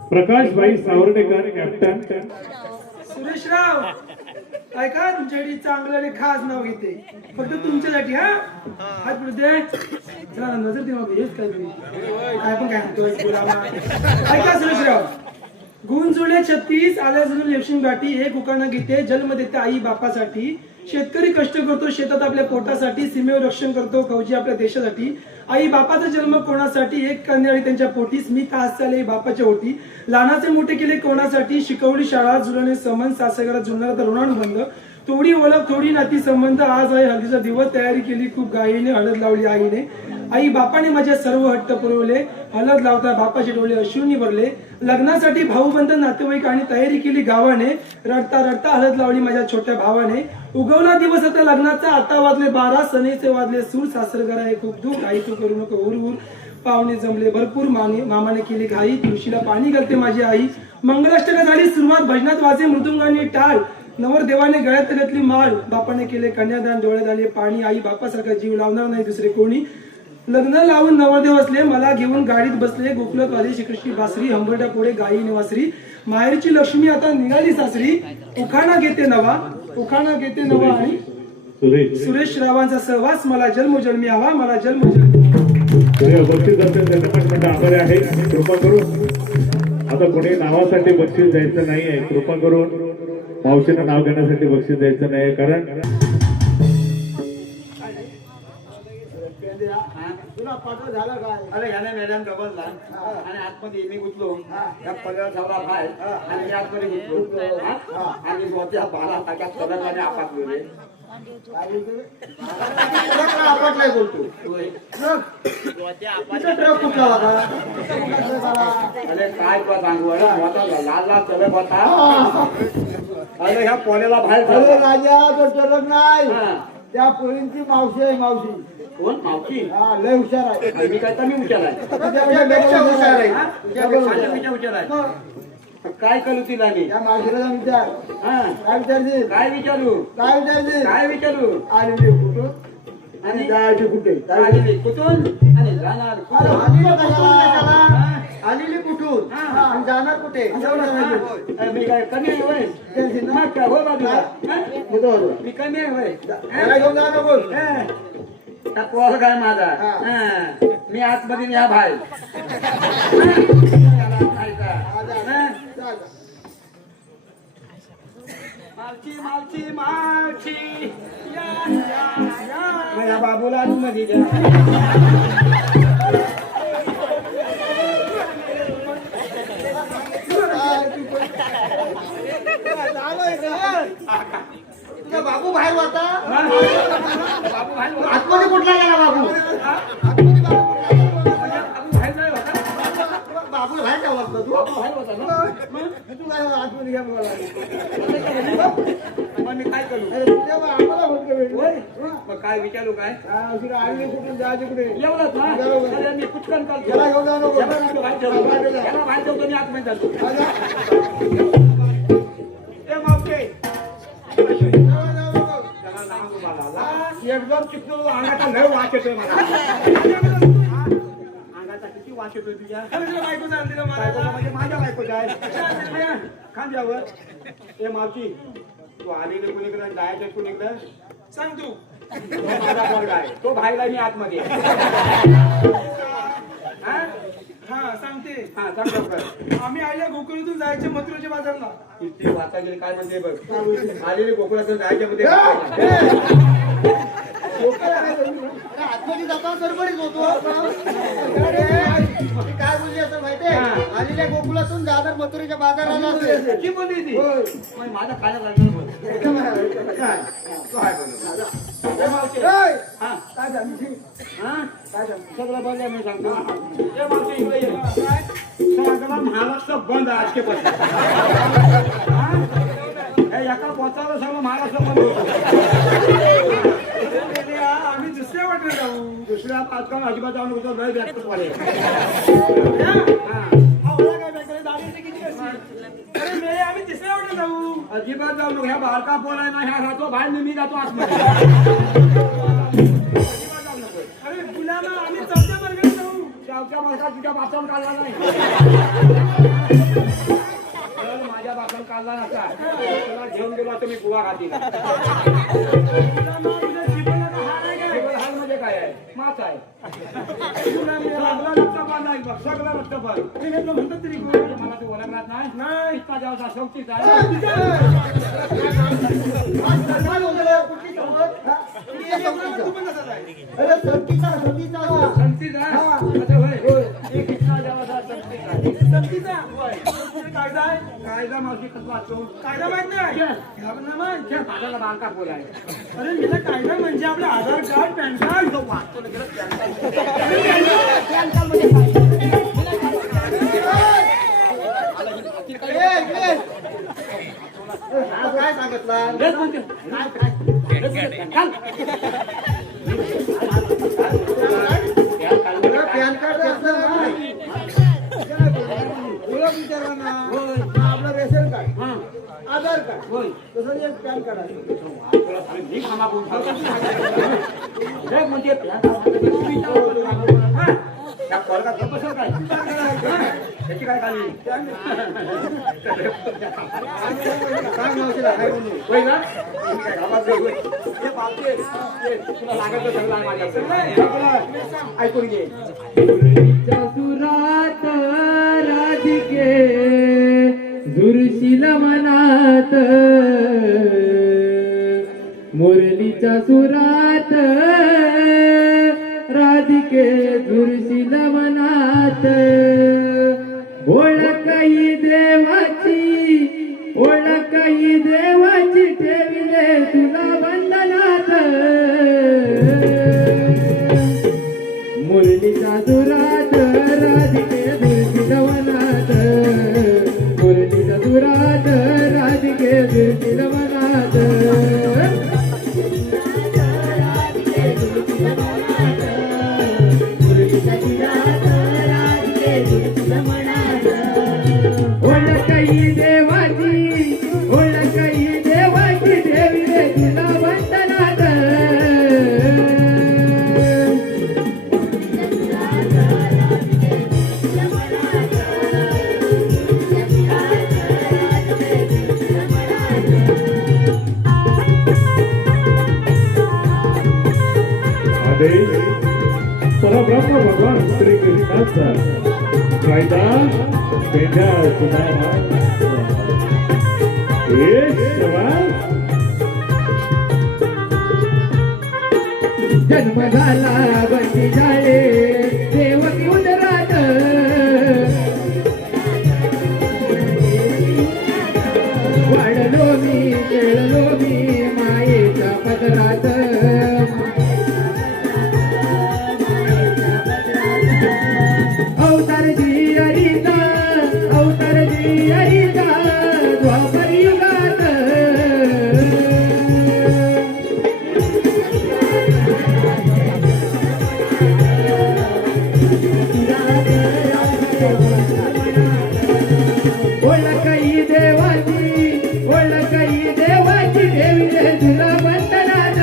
प्रकाशभाई सावर्डेकर कॅप्टन सुरेशराव ऐका तुमच्यासाठी चांगलं आणि खास नाव घेते फक्त तुमच्यासाठी हा हात पुढे दे जरा नजर देवा हेच काय पण काय म्हणतोय बोलावा. ऐका सुरेशराव गुण जुळे 36 आल्या जुळून लक्ष्मी गाठी एक उकाणा गीते जन्म देते आई बापासाठी. शेतकरी कष्ट करतो शेतात आपल्या पोटासाठी, सीमेवर रक्षण करतो फौजी आपल्या देशासाठी. आई बापाचा जन्म कोणासाठी, एक कन्याळी त्यांच्या पोटी, स्मित हास्य आले बापाच्या ओटी. लहानाचे मोठे केले कोणासाठी, शिकवली शाळा जुळणे समन, सासरघरात जुळणारा तर ऋणानुबंध. थोडी ओळख थोडी नाती संबंध, आज आहे हळदीचा दिवस, तयारी केली खूप गायीने, हळद लावली आईने. आई बापाने माझे सर्व हट्ट पुरवले, हळद लावता बापाचे डोळे अश्रूंनी भरले. लग्नासाठी भाऊबंध नातेवाईक आणि तयारी केली गावाने, रडता रडता हळद लावली माझ्या छोट्या भावाने. उगवला दिवस आता लग्नाचा, आता वाजले 12, सनेचे वाजले सूर, सासरघर आहे खूप दूर, आई तू करू नको हुरहुर. पाहुणे जमले भरपूर, मामाने केली घाई, तुळशीला पाणी घालते माझी आई. मंगलाष्टका झाली सुरुवात, भजनात वाजे मृदुंगाने टाळ. नवरदेवाने गळ्यात घातली माळ, बापाने केले कन्यादान, डोळ्यात आले पाणी. आई बापासारखा जीव लावणार नाही दुसरे कोणी. लग्न लावून नवरदेव असले, मला घेऊन गाडीत बसले. गोकुळात आली श्रीकृष्णी बासरी, हंबरड्या पुढे गायी निवासरी. माहेरची लक्ष्मी आता निघाली सासरी, उखाणा घेते नवा, उखाणा घेते नवा. आणि सुरेश रावांचा सहवास, मला जन्मोजन्मी हवा, मला जन्मोजन्मी. बक्षीस असेल त्यांना पण म्हणजे आभारी आहे. कृपा करून आता कोणी नावासाठी बक्षीस द्यायचं नाही आहे. कृपा करून मावशीला नाव घेण्यासाठी बक्षीस द्यायचं नाही, कारण तुला पाठव झालं काय? अरे ह्याने मॅडम डबलला आणि आतमध्ये मी गुतलो त्या पदर ठेवला बाहेर आणि मी आतमध्ये गुतलो आणि वरच्या बाला टाक्यात कलरने आपटलो रे. आपटलाय बोलतो. ट्रक कुठला होता? अरे काय तुला सांगू मोठा लाल लाल चलक होता. अरे ह्या पोल्याला बाहेर अरे ठेवला. राजा तो ट्रक नाही, हा. त्या पोरींची मावशी आहे मावशी. कोण मावशी? हा लय हुशार आहे. आणि मी काय कमी हुशार आहे? तुझ्यापेक्षा हुशार आहे. माझ्यापेक्षा हुशार आहे. काय करू तिला मी? त्या मावशीला जाऊन विचार. हा. काय विचारशील? काय विचारू? काय विचारशील? काय विचारू? आलेली कुठून आणि जायची कुठे? आलेली कुठून आणि जाणार अरे, कुठून? आलेली कशाला? आलेली कुठून आणि जाणार कुठे? अरे, मी काय कमी आहे होय? मग काय हो बाजूला? हा? मी कमी आहे होय? त्याला घेऊन जा नको. हा. हा पोर काय माझा? हा. हा. मी आतमध्ये या बाहेर. मावशी मावशी मावशी या बाबूला मध्ये द्या. तुझा बाबू बाहेर होता. बाबू बाहेर होता. आतमध्ये कुठला गेला बाबू? बाबू बाहेर नाही होता. बाबू बाहेर का वाटलं तू? बाहेर होता ना. तू काय आतमध्ये घ्या मला. मग मी काय करू? अरे तुझ्या आम्हाला होत का वेळ? होय? मग काय विचारू काय? तुला आलेली कुठून जायची कुठे? एवढंच ना? बरोबर. अरे मी कुठकन करतो. याला घेऊन जाऊ नको. याला नको बाहेर ठेवतो. याला बाहेर ठेवतो, मी आतमध्ये जातो. ए मावशे. त्याला नाव तुम्हाला. एकदम चिकटून अंगाचा लय वास येतोय मला. अंगाचा किती वास येतोय तुझ्या? बायकोचा आणलेला बायकोचा मला. म्हणजे माझ्या बायकोचा आहे. खांद्यावर. ए मावशी, तू आलेली कुणीकडे जायचं कुणीकडे सांग तू. तो माझा पोरगा आहे. तो बाहेर मी आतमध्ये आहे. हा? हा सांगते. हा, सांग लवकर. आम्ही आल्या गोकुळातून जायचे मथुरेच्या बाजारला. किती वाचा गेली काय म्हणते बघ. आलेली गोकुळातून जायच्या मध्ये आतमध्ये जाताना सरबरीच होतो. काय बोलली असं माहितीये? आलेल्या गोकुळातून दादर मथुरेच्या बाजाराला असेल. किती बोलली ती? मग माझा खायला लागणार बोल. काय? तो आहे बोल. ए मावशी. हा. काय सांगते? हा? काय सांगते? सगळं बंद आहे मी सांगतो. ए मावशी इकडे ये. काय? सगळं महाराष्ट्र बंद आहे आजकेपासून. हा? हे एका पोचाला सगळं महाराष्ट्र बंद होतं. आम्ही दुसऱ्या वाटेला जाऊ. दुसऱ्या आजकाल अजिबात जाऊन होतो लय व्यापक वाले. अरे मेले आम्ही तिसऱ्या वाटेला जाऊ. अजिबात जाऊ नको. ह्या बारका पोर आहे ना, ह्या राहतो बाहेर मी जातो आतमध्ये. अजिबात जाऊ नको. अरे गुलामा आम्ही चौथ्या वर्गाला जाऊ. चावच्या माणसा तुझ्या बापावर काढला नाही. तर माझ्या बापावर काढला नसता तुला घेऊन गेलो असतो मी बुवा घातीला. गुलामा तुझ्या जीवनाचा हार आहे काय? हाल म्हणजे काय आहे? मग रक्तपात आहे सगळा रक्तपात नाही बघ सगळा रक्तपात म्हणतात तरी कोण? मला ते ओळखणार नाही नाही इतका जावसा शक्तीच आहे काय बोलतोय? कुठली संगत? हा? कुठली संगत? तू पण तसाच आहे. अरे संगीता संगीता संतीच आहे अच्छा होय एक इतका जावसा संतीच आहे संगतीचा कायदा आहे. कायदा मावशी कसं वाचतो कायदा माहित नाही खेळ. आपण ना माहित. खेळ भागाला बांका बोलाय अरे मला कायदा म्हणजे आपलं आधार कार्ड पॅन कार्ड तो वाचतो ना गेलं पॅन कार्ड. काय सांगितलं? हेच म्हणते. पॅन कार्ड असलं ना ओळख विचारला ना आपलं रेशन कार्ड हा. आधार कार्ड होय. तसं एक पॅन कार्ड आहे मी खामा बोलतो. हे म्हणजे पॅन कार्ड तुम्ही हा. त्या पोरगा गप्प बसेल काय त्याची काय काळजी काय मावशीला काय म्हणू होय ना तुम्ही काय गावात जाऊ होय. हे बापरे हे तुला लागत सगळं आहे माझ्याकडे ऐकून घे सुरात राधिके झुरशील मनात मुरलीच्या सुरात राधिके झुरशील मनात ओळखही देवाची ओळखही देवाची ठेविले तुला वंदनात मुरलीच्या सुरात राधिके झुरशील मनात मुरलीच्या सुरात राधिके झुरशील मनात ओळखही देवाची ओळखही देवाची ठेविले तुला वंदनात आदेश परब्रह्म भगवान श्री कृष्णाचा कायदा पेंढ्या सुधारा हे सवाल जन्म झाला बंदी झाले देवकी उदरात वाढलो मी खेळलो मी मायेच्या पदरात अवतार जी हरिता द्वापर युगात ओळखही देवाची देवीने तुला वंदनात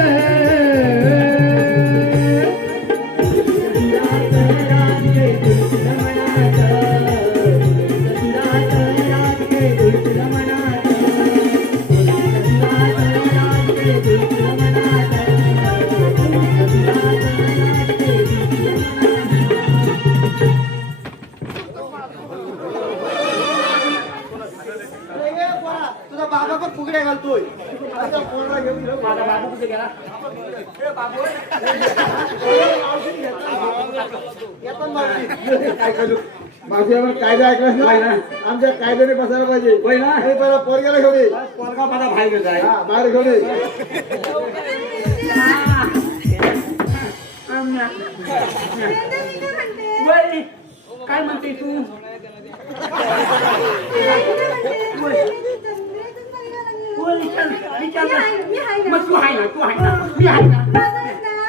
तुझा बाबा पण फुगड्या घालतोय आता पोरला घेऊन जाऊ. माझा बाबू कुठे गेला ए बाबू येतात मावशी. काय करू मावशी आपण कायदा ऐकलास ना आमच्या कायद्याने बसायला पाहिजे होय ना? हे पहिला पोरग्याला घेऊन ये. पोरगा माझा भाई घेत आहे हा, बाहेर घेऊन ये. वय, काय म्हणते तू विचार मग तू आहे ना मी आहे ना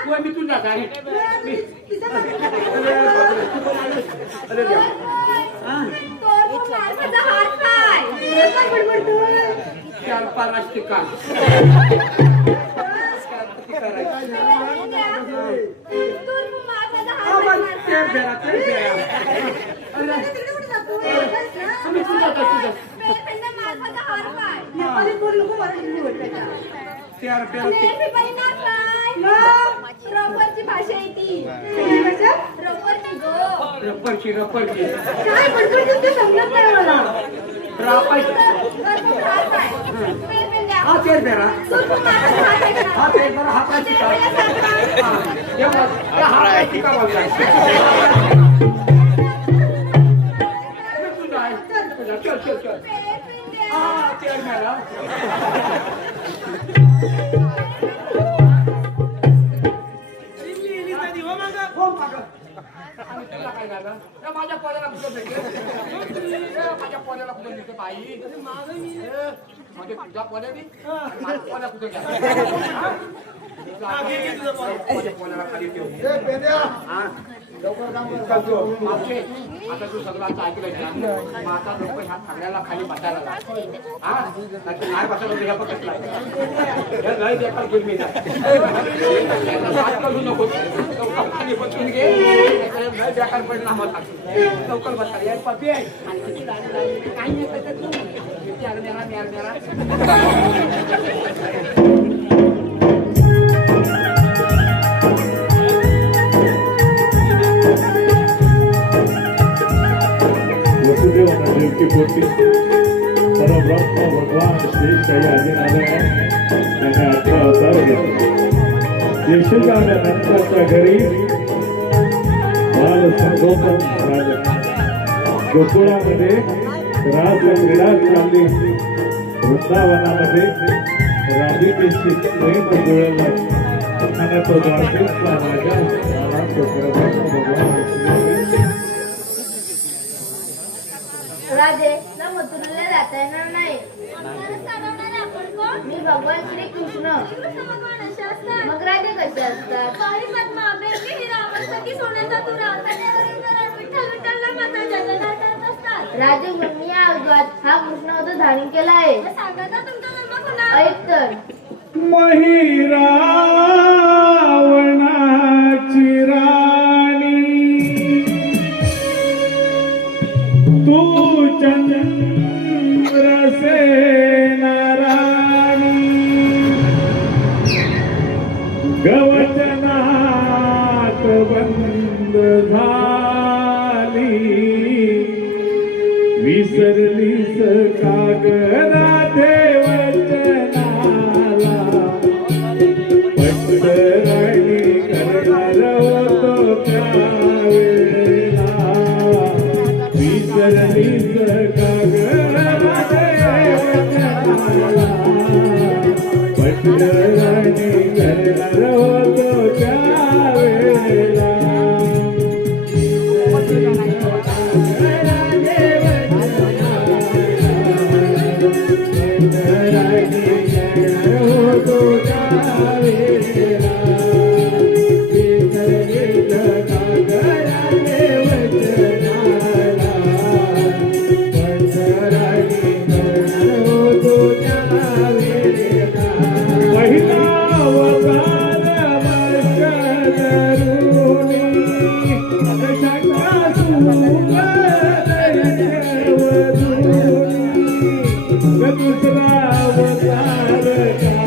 वय मी तुझ्याच आहे अरे देवा. हा, चार पाच ठिकाण प्यार प्यार रबरची भाषा आहे ती भाषा? रबरची गो रप्परची रप्परची काय बडबड ते समजत नाही मला. हा तेच बेरा हा तेच बरं हा पाहिजे का हा पाहिजे का बाबा चल चल चल हा तेच बेरा माझ्या पोराला कुठं भेटेल माझ्या पोराला कुठं भेटते बाई म्हणजे तुझ्या पोराने माझ्या पोराला कुठं घ्या माझ्या पोराला खाली ठेव ए, पेंड्या. लवकर काम कर. मावशे, आता तू सगळं आता ऐकलं मग आता लोक ह्या सगळ्याला खाली बसायला लागले. हा नाहीतर काय बसायला तुझ्या पकड लागेल लय बेकार घेऊन मी करू नको लवकर खाली बसून घे लय बेकार परिणाम होतात लवकर बसा या पपी आहे काही नाही त्याच्यात वसुदेवांना देवकी पोटी परब्रह्म भगवान श्री शाही आदिनारायण यांनी 18 अवतार घेतले. यशोदानंदाच्या घरी बाल संगोपन झालं. गोकुळामध्ये रास क्रीडा चालली. वृंदावनामध्ये राधिकेशी प्रेम जुळलं आणि तो द्वारकेचा राजा झाला तो परब्रह्म भगवान राधे ना मथुरेला जाता येणार नाही. मी भगवान श्री कृष्ण. मग राधे कसे असतात? राधे म्हणून या अवघात हा कृष्ण अवतार धारण केला आहे. ऐक तर महिरावणाची राणी तू चंद्रसेना राणी गवचनात बंद झाली विसरलीस कागदा देवचनाला पंढराणी करणार होतो त्यावेळेला विसरलीस कागदा देवचनाला पंढराणी करणार होतो त्यावेळेला दुसरा अवतार का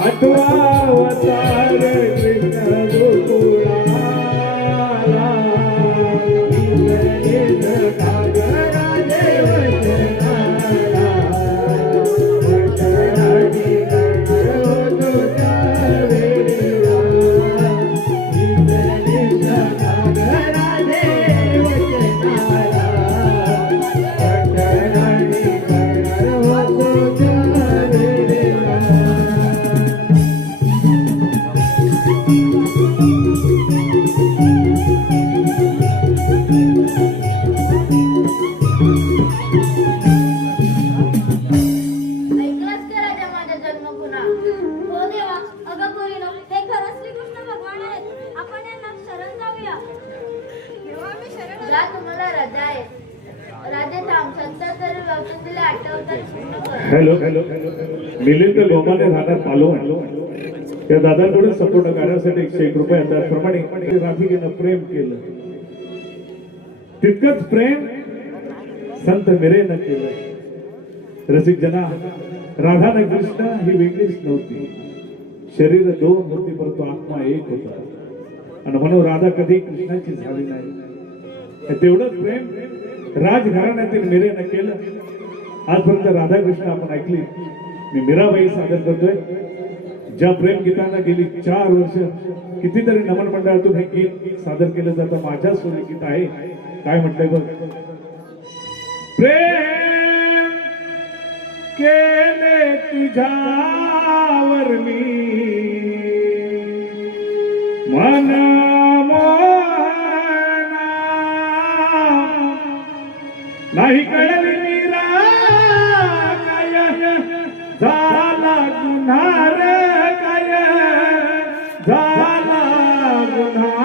अवतार कृष्ण गोकुळाला ऐकलास का राजा माझा जन्म पुन्हा हो देवा, अगं पोरीनो, हे खरंच श्रीकृष्ण भगवान आहेत. आपण यांना शरण जाऊया. जा तुम्हाला रजा आहे. राजे थांब, 77 गौतमीला आठवतात पूर्ण कर. हॅलो मिलिंद गोमाने राहणार पालोण त्या दादांकडून संपूर्ण कार्यासाठी 101 रुपये त्याचप्रमाणे राधिकेनं प्रेम केलं. तितकंच प्रेम संत मिरेनं केलं. रसिक जना, राधा आणि कृष्ण ही वेगळीच नव्हती. शरीर दोन होती परंतु आत्मा एक होता. आणि म्हणून राधा कधी कृष्णाची झाली नाही. तेवढंच प्रेम राजघराण्यातील मिरेनं केलं. आजपर्यंत राधाकृष्ण आपण ऐकली. मी मीराबाई सादर करतोय. ज्या प्रेम गीतांना गेली 4 वर्ष कितीतरी नमन मंडळातून हे गीत सादर केलं जातं. माझ्या सोने गीत आहे. काय म्हटलंय बघ. प्रेम केले तुझ्यावर मी मन नाही कळली मीरा काय झाला गुन्हा रे काय झाला गुन्हा.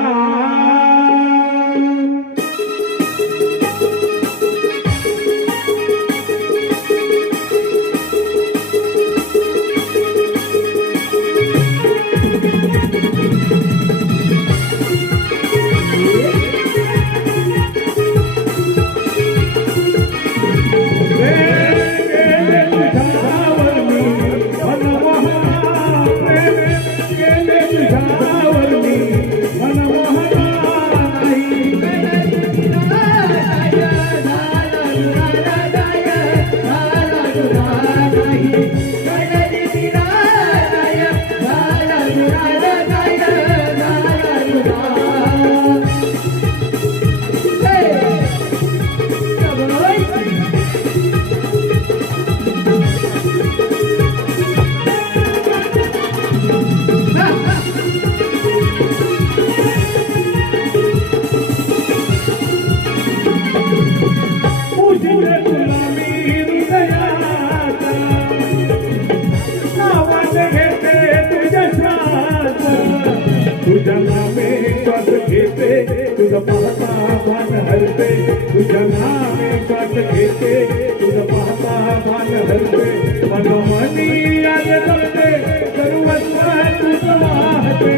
तुझ्या नामे श्वास घेते तुझं पाहता भान हरते. तुझ्या नामे श्वास घेते तुझं पाहता भान हरते. मनोमनी आज जगते सर्वस्व तुझं वाहते.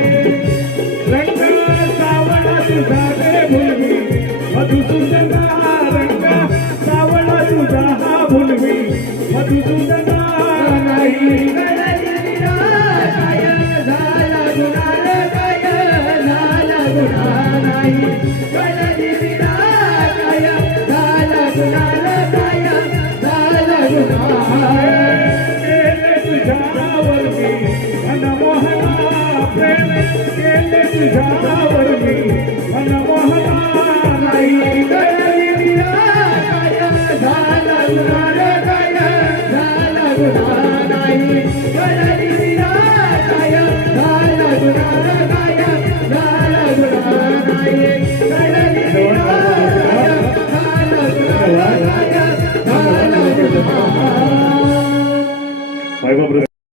रंग सावळा तुझा रे भुलवी मधुसूदना. रंग सावळा तुझा हा भुलवी मधुसूदना. नाही तुझ्यावर मी मनमोहना प्रेम केले. तुझ्यावर मी मनमोहना नाही कळली मीरा झाला गुन्हा रे काय झाला गुन्हा नाही कळली मीरा झाला गुन्हा रे.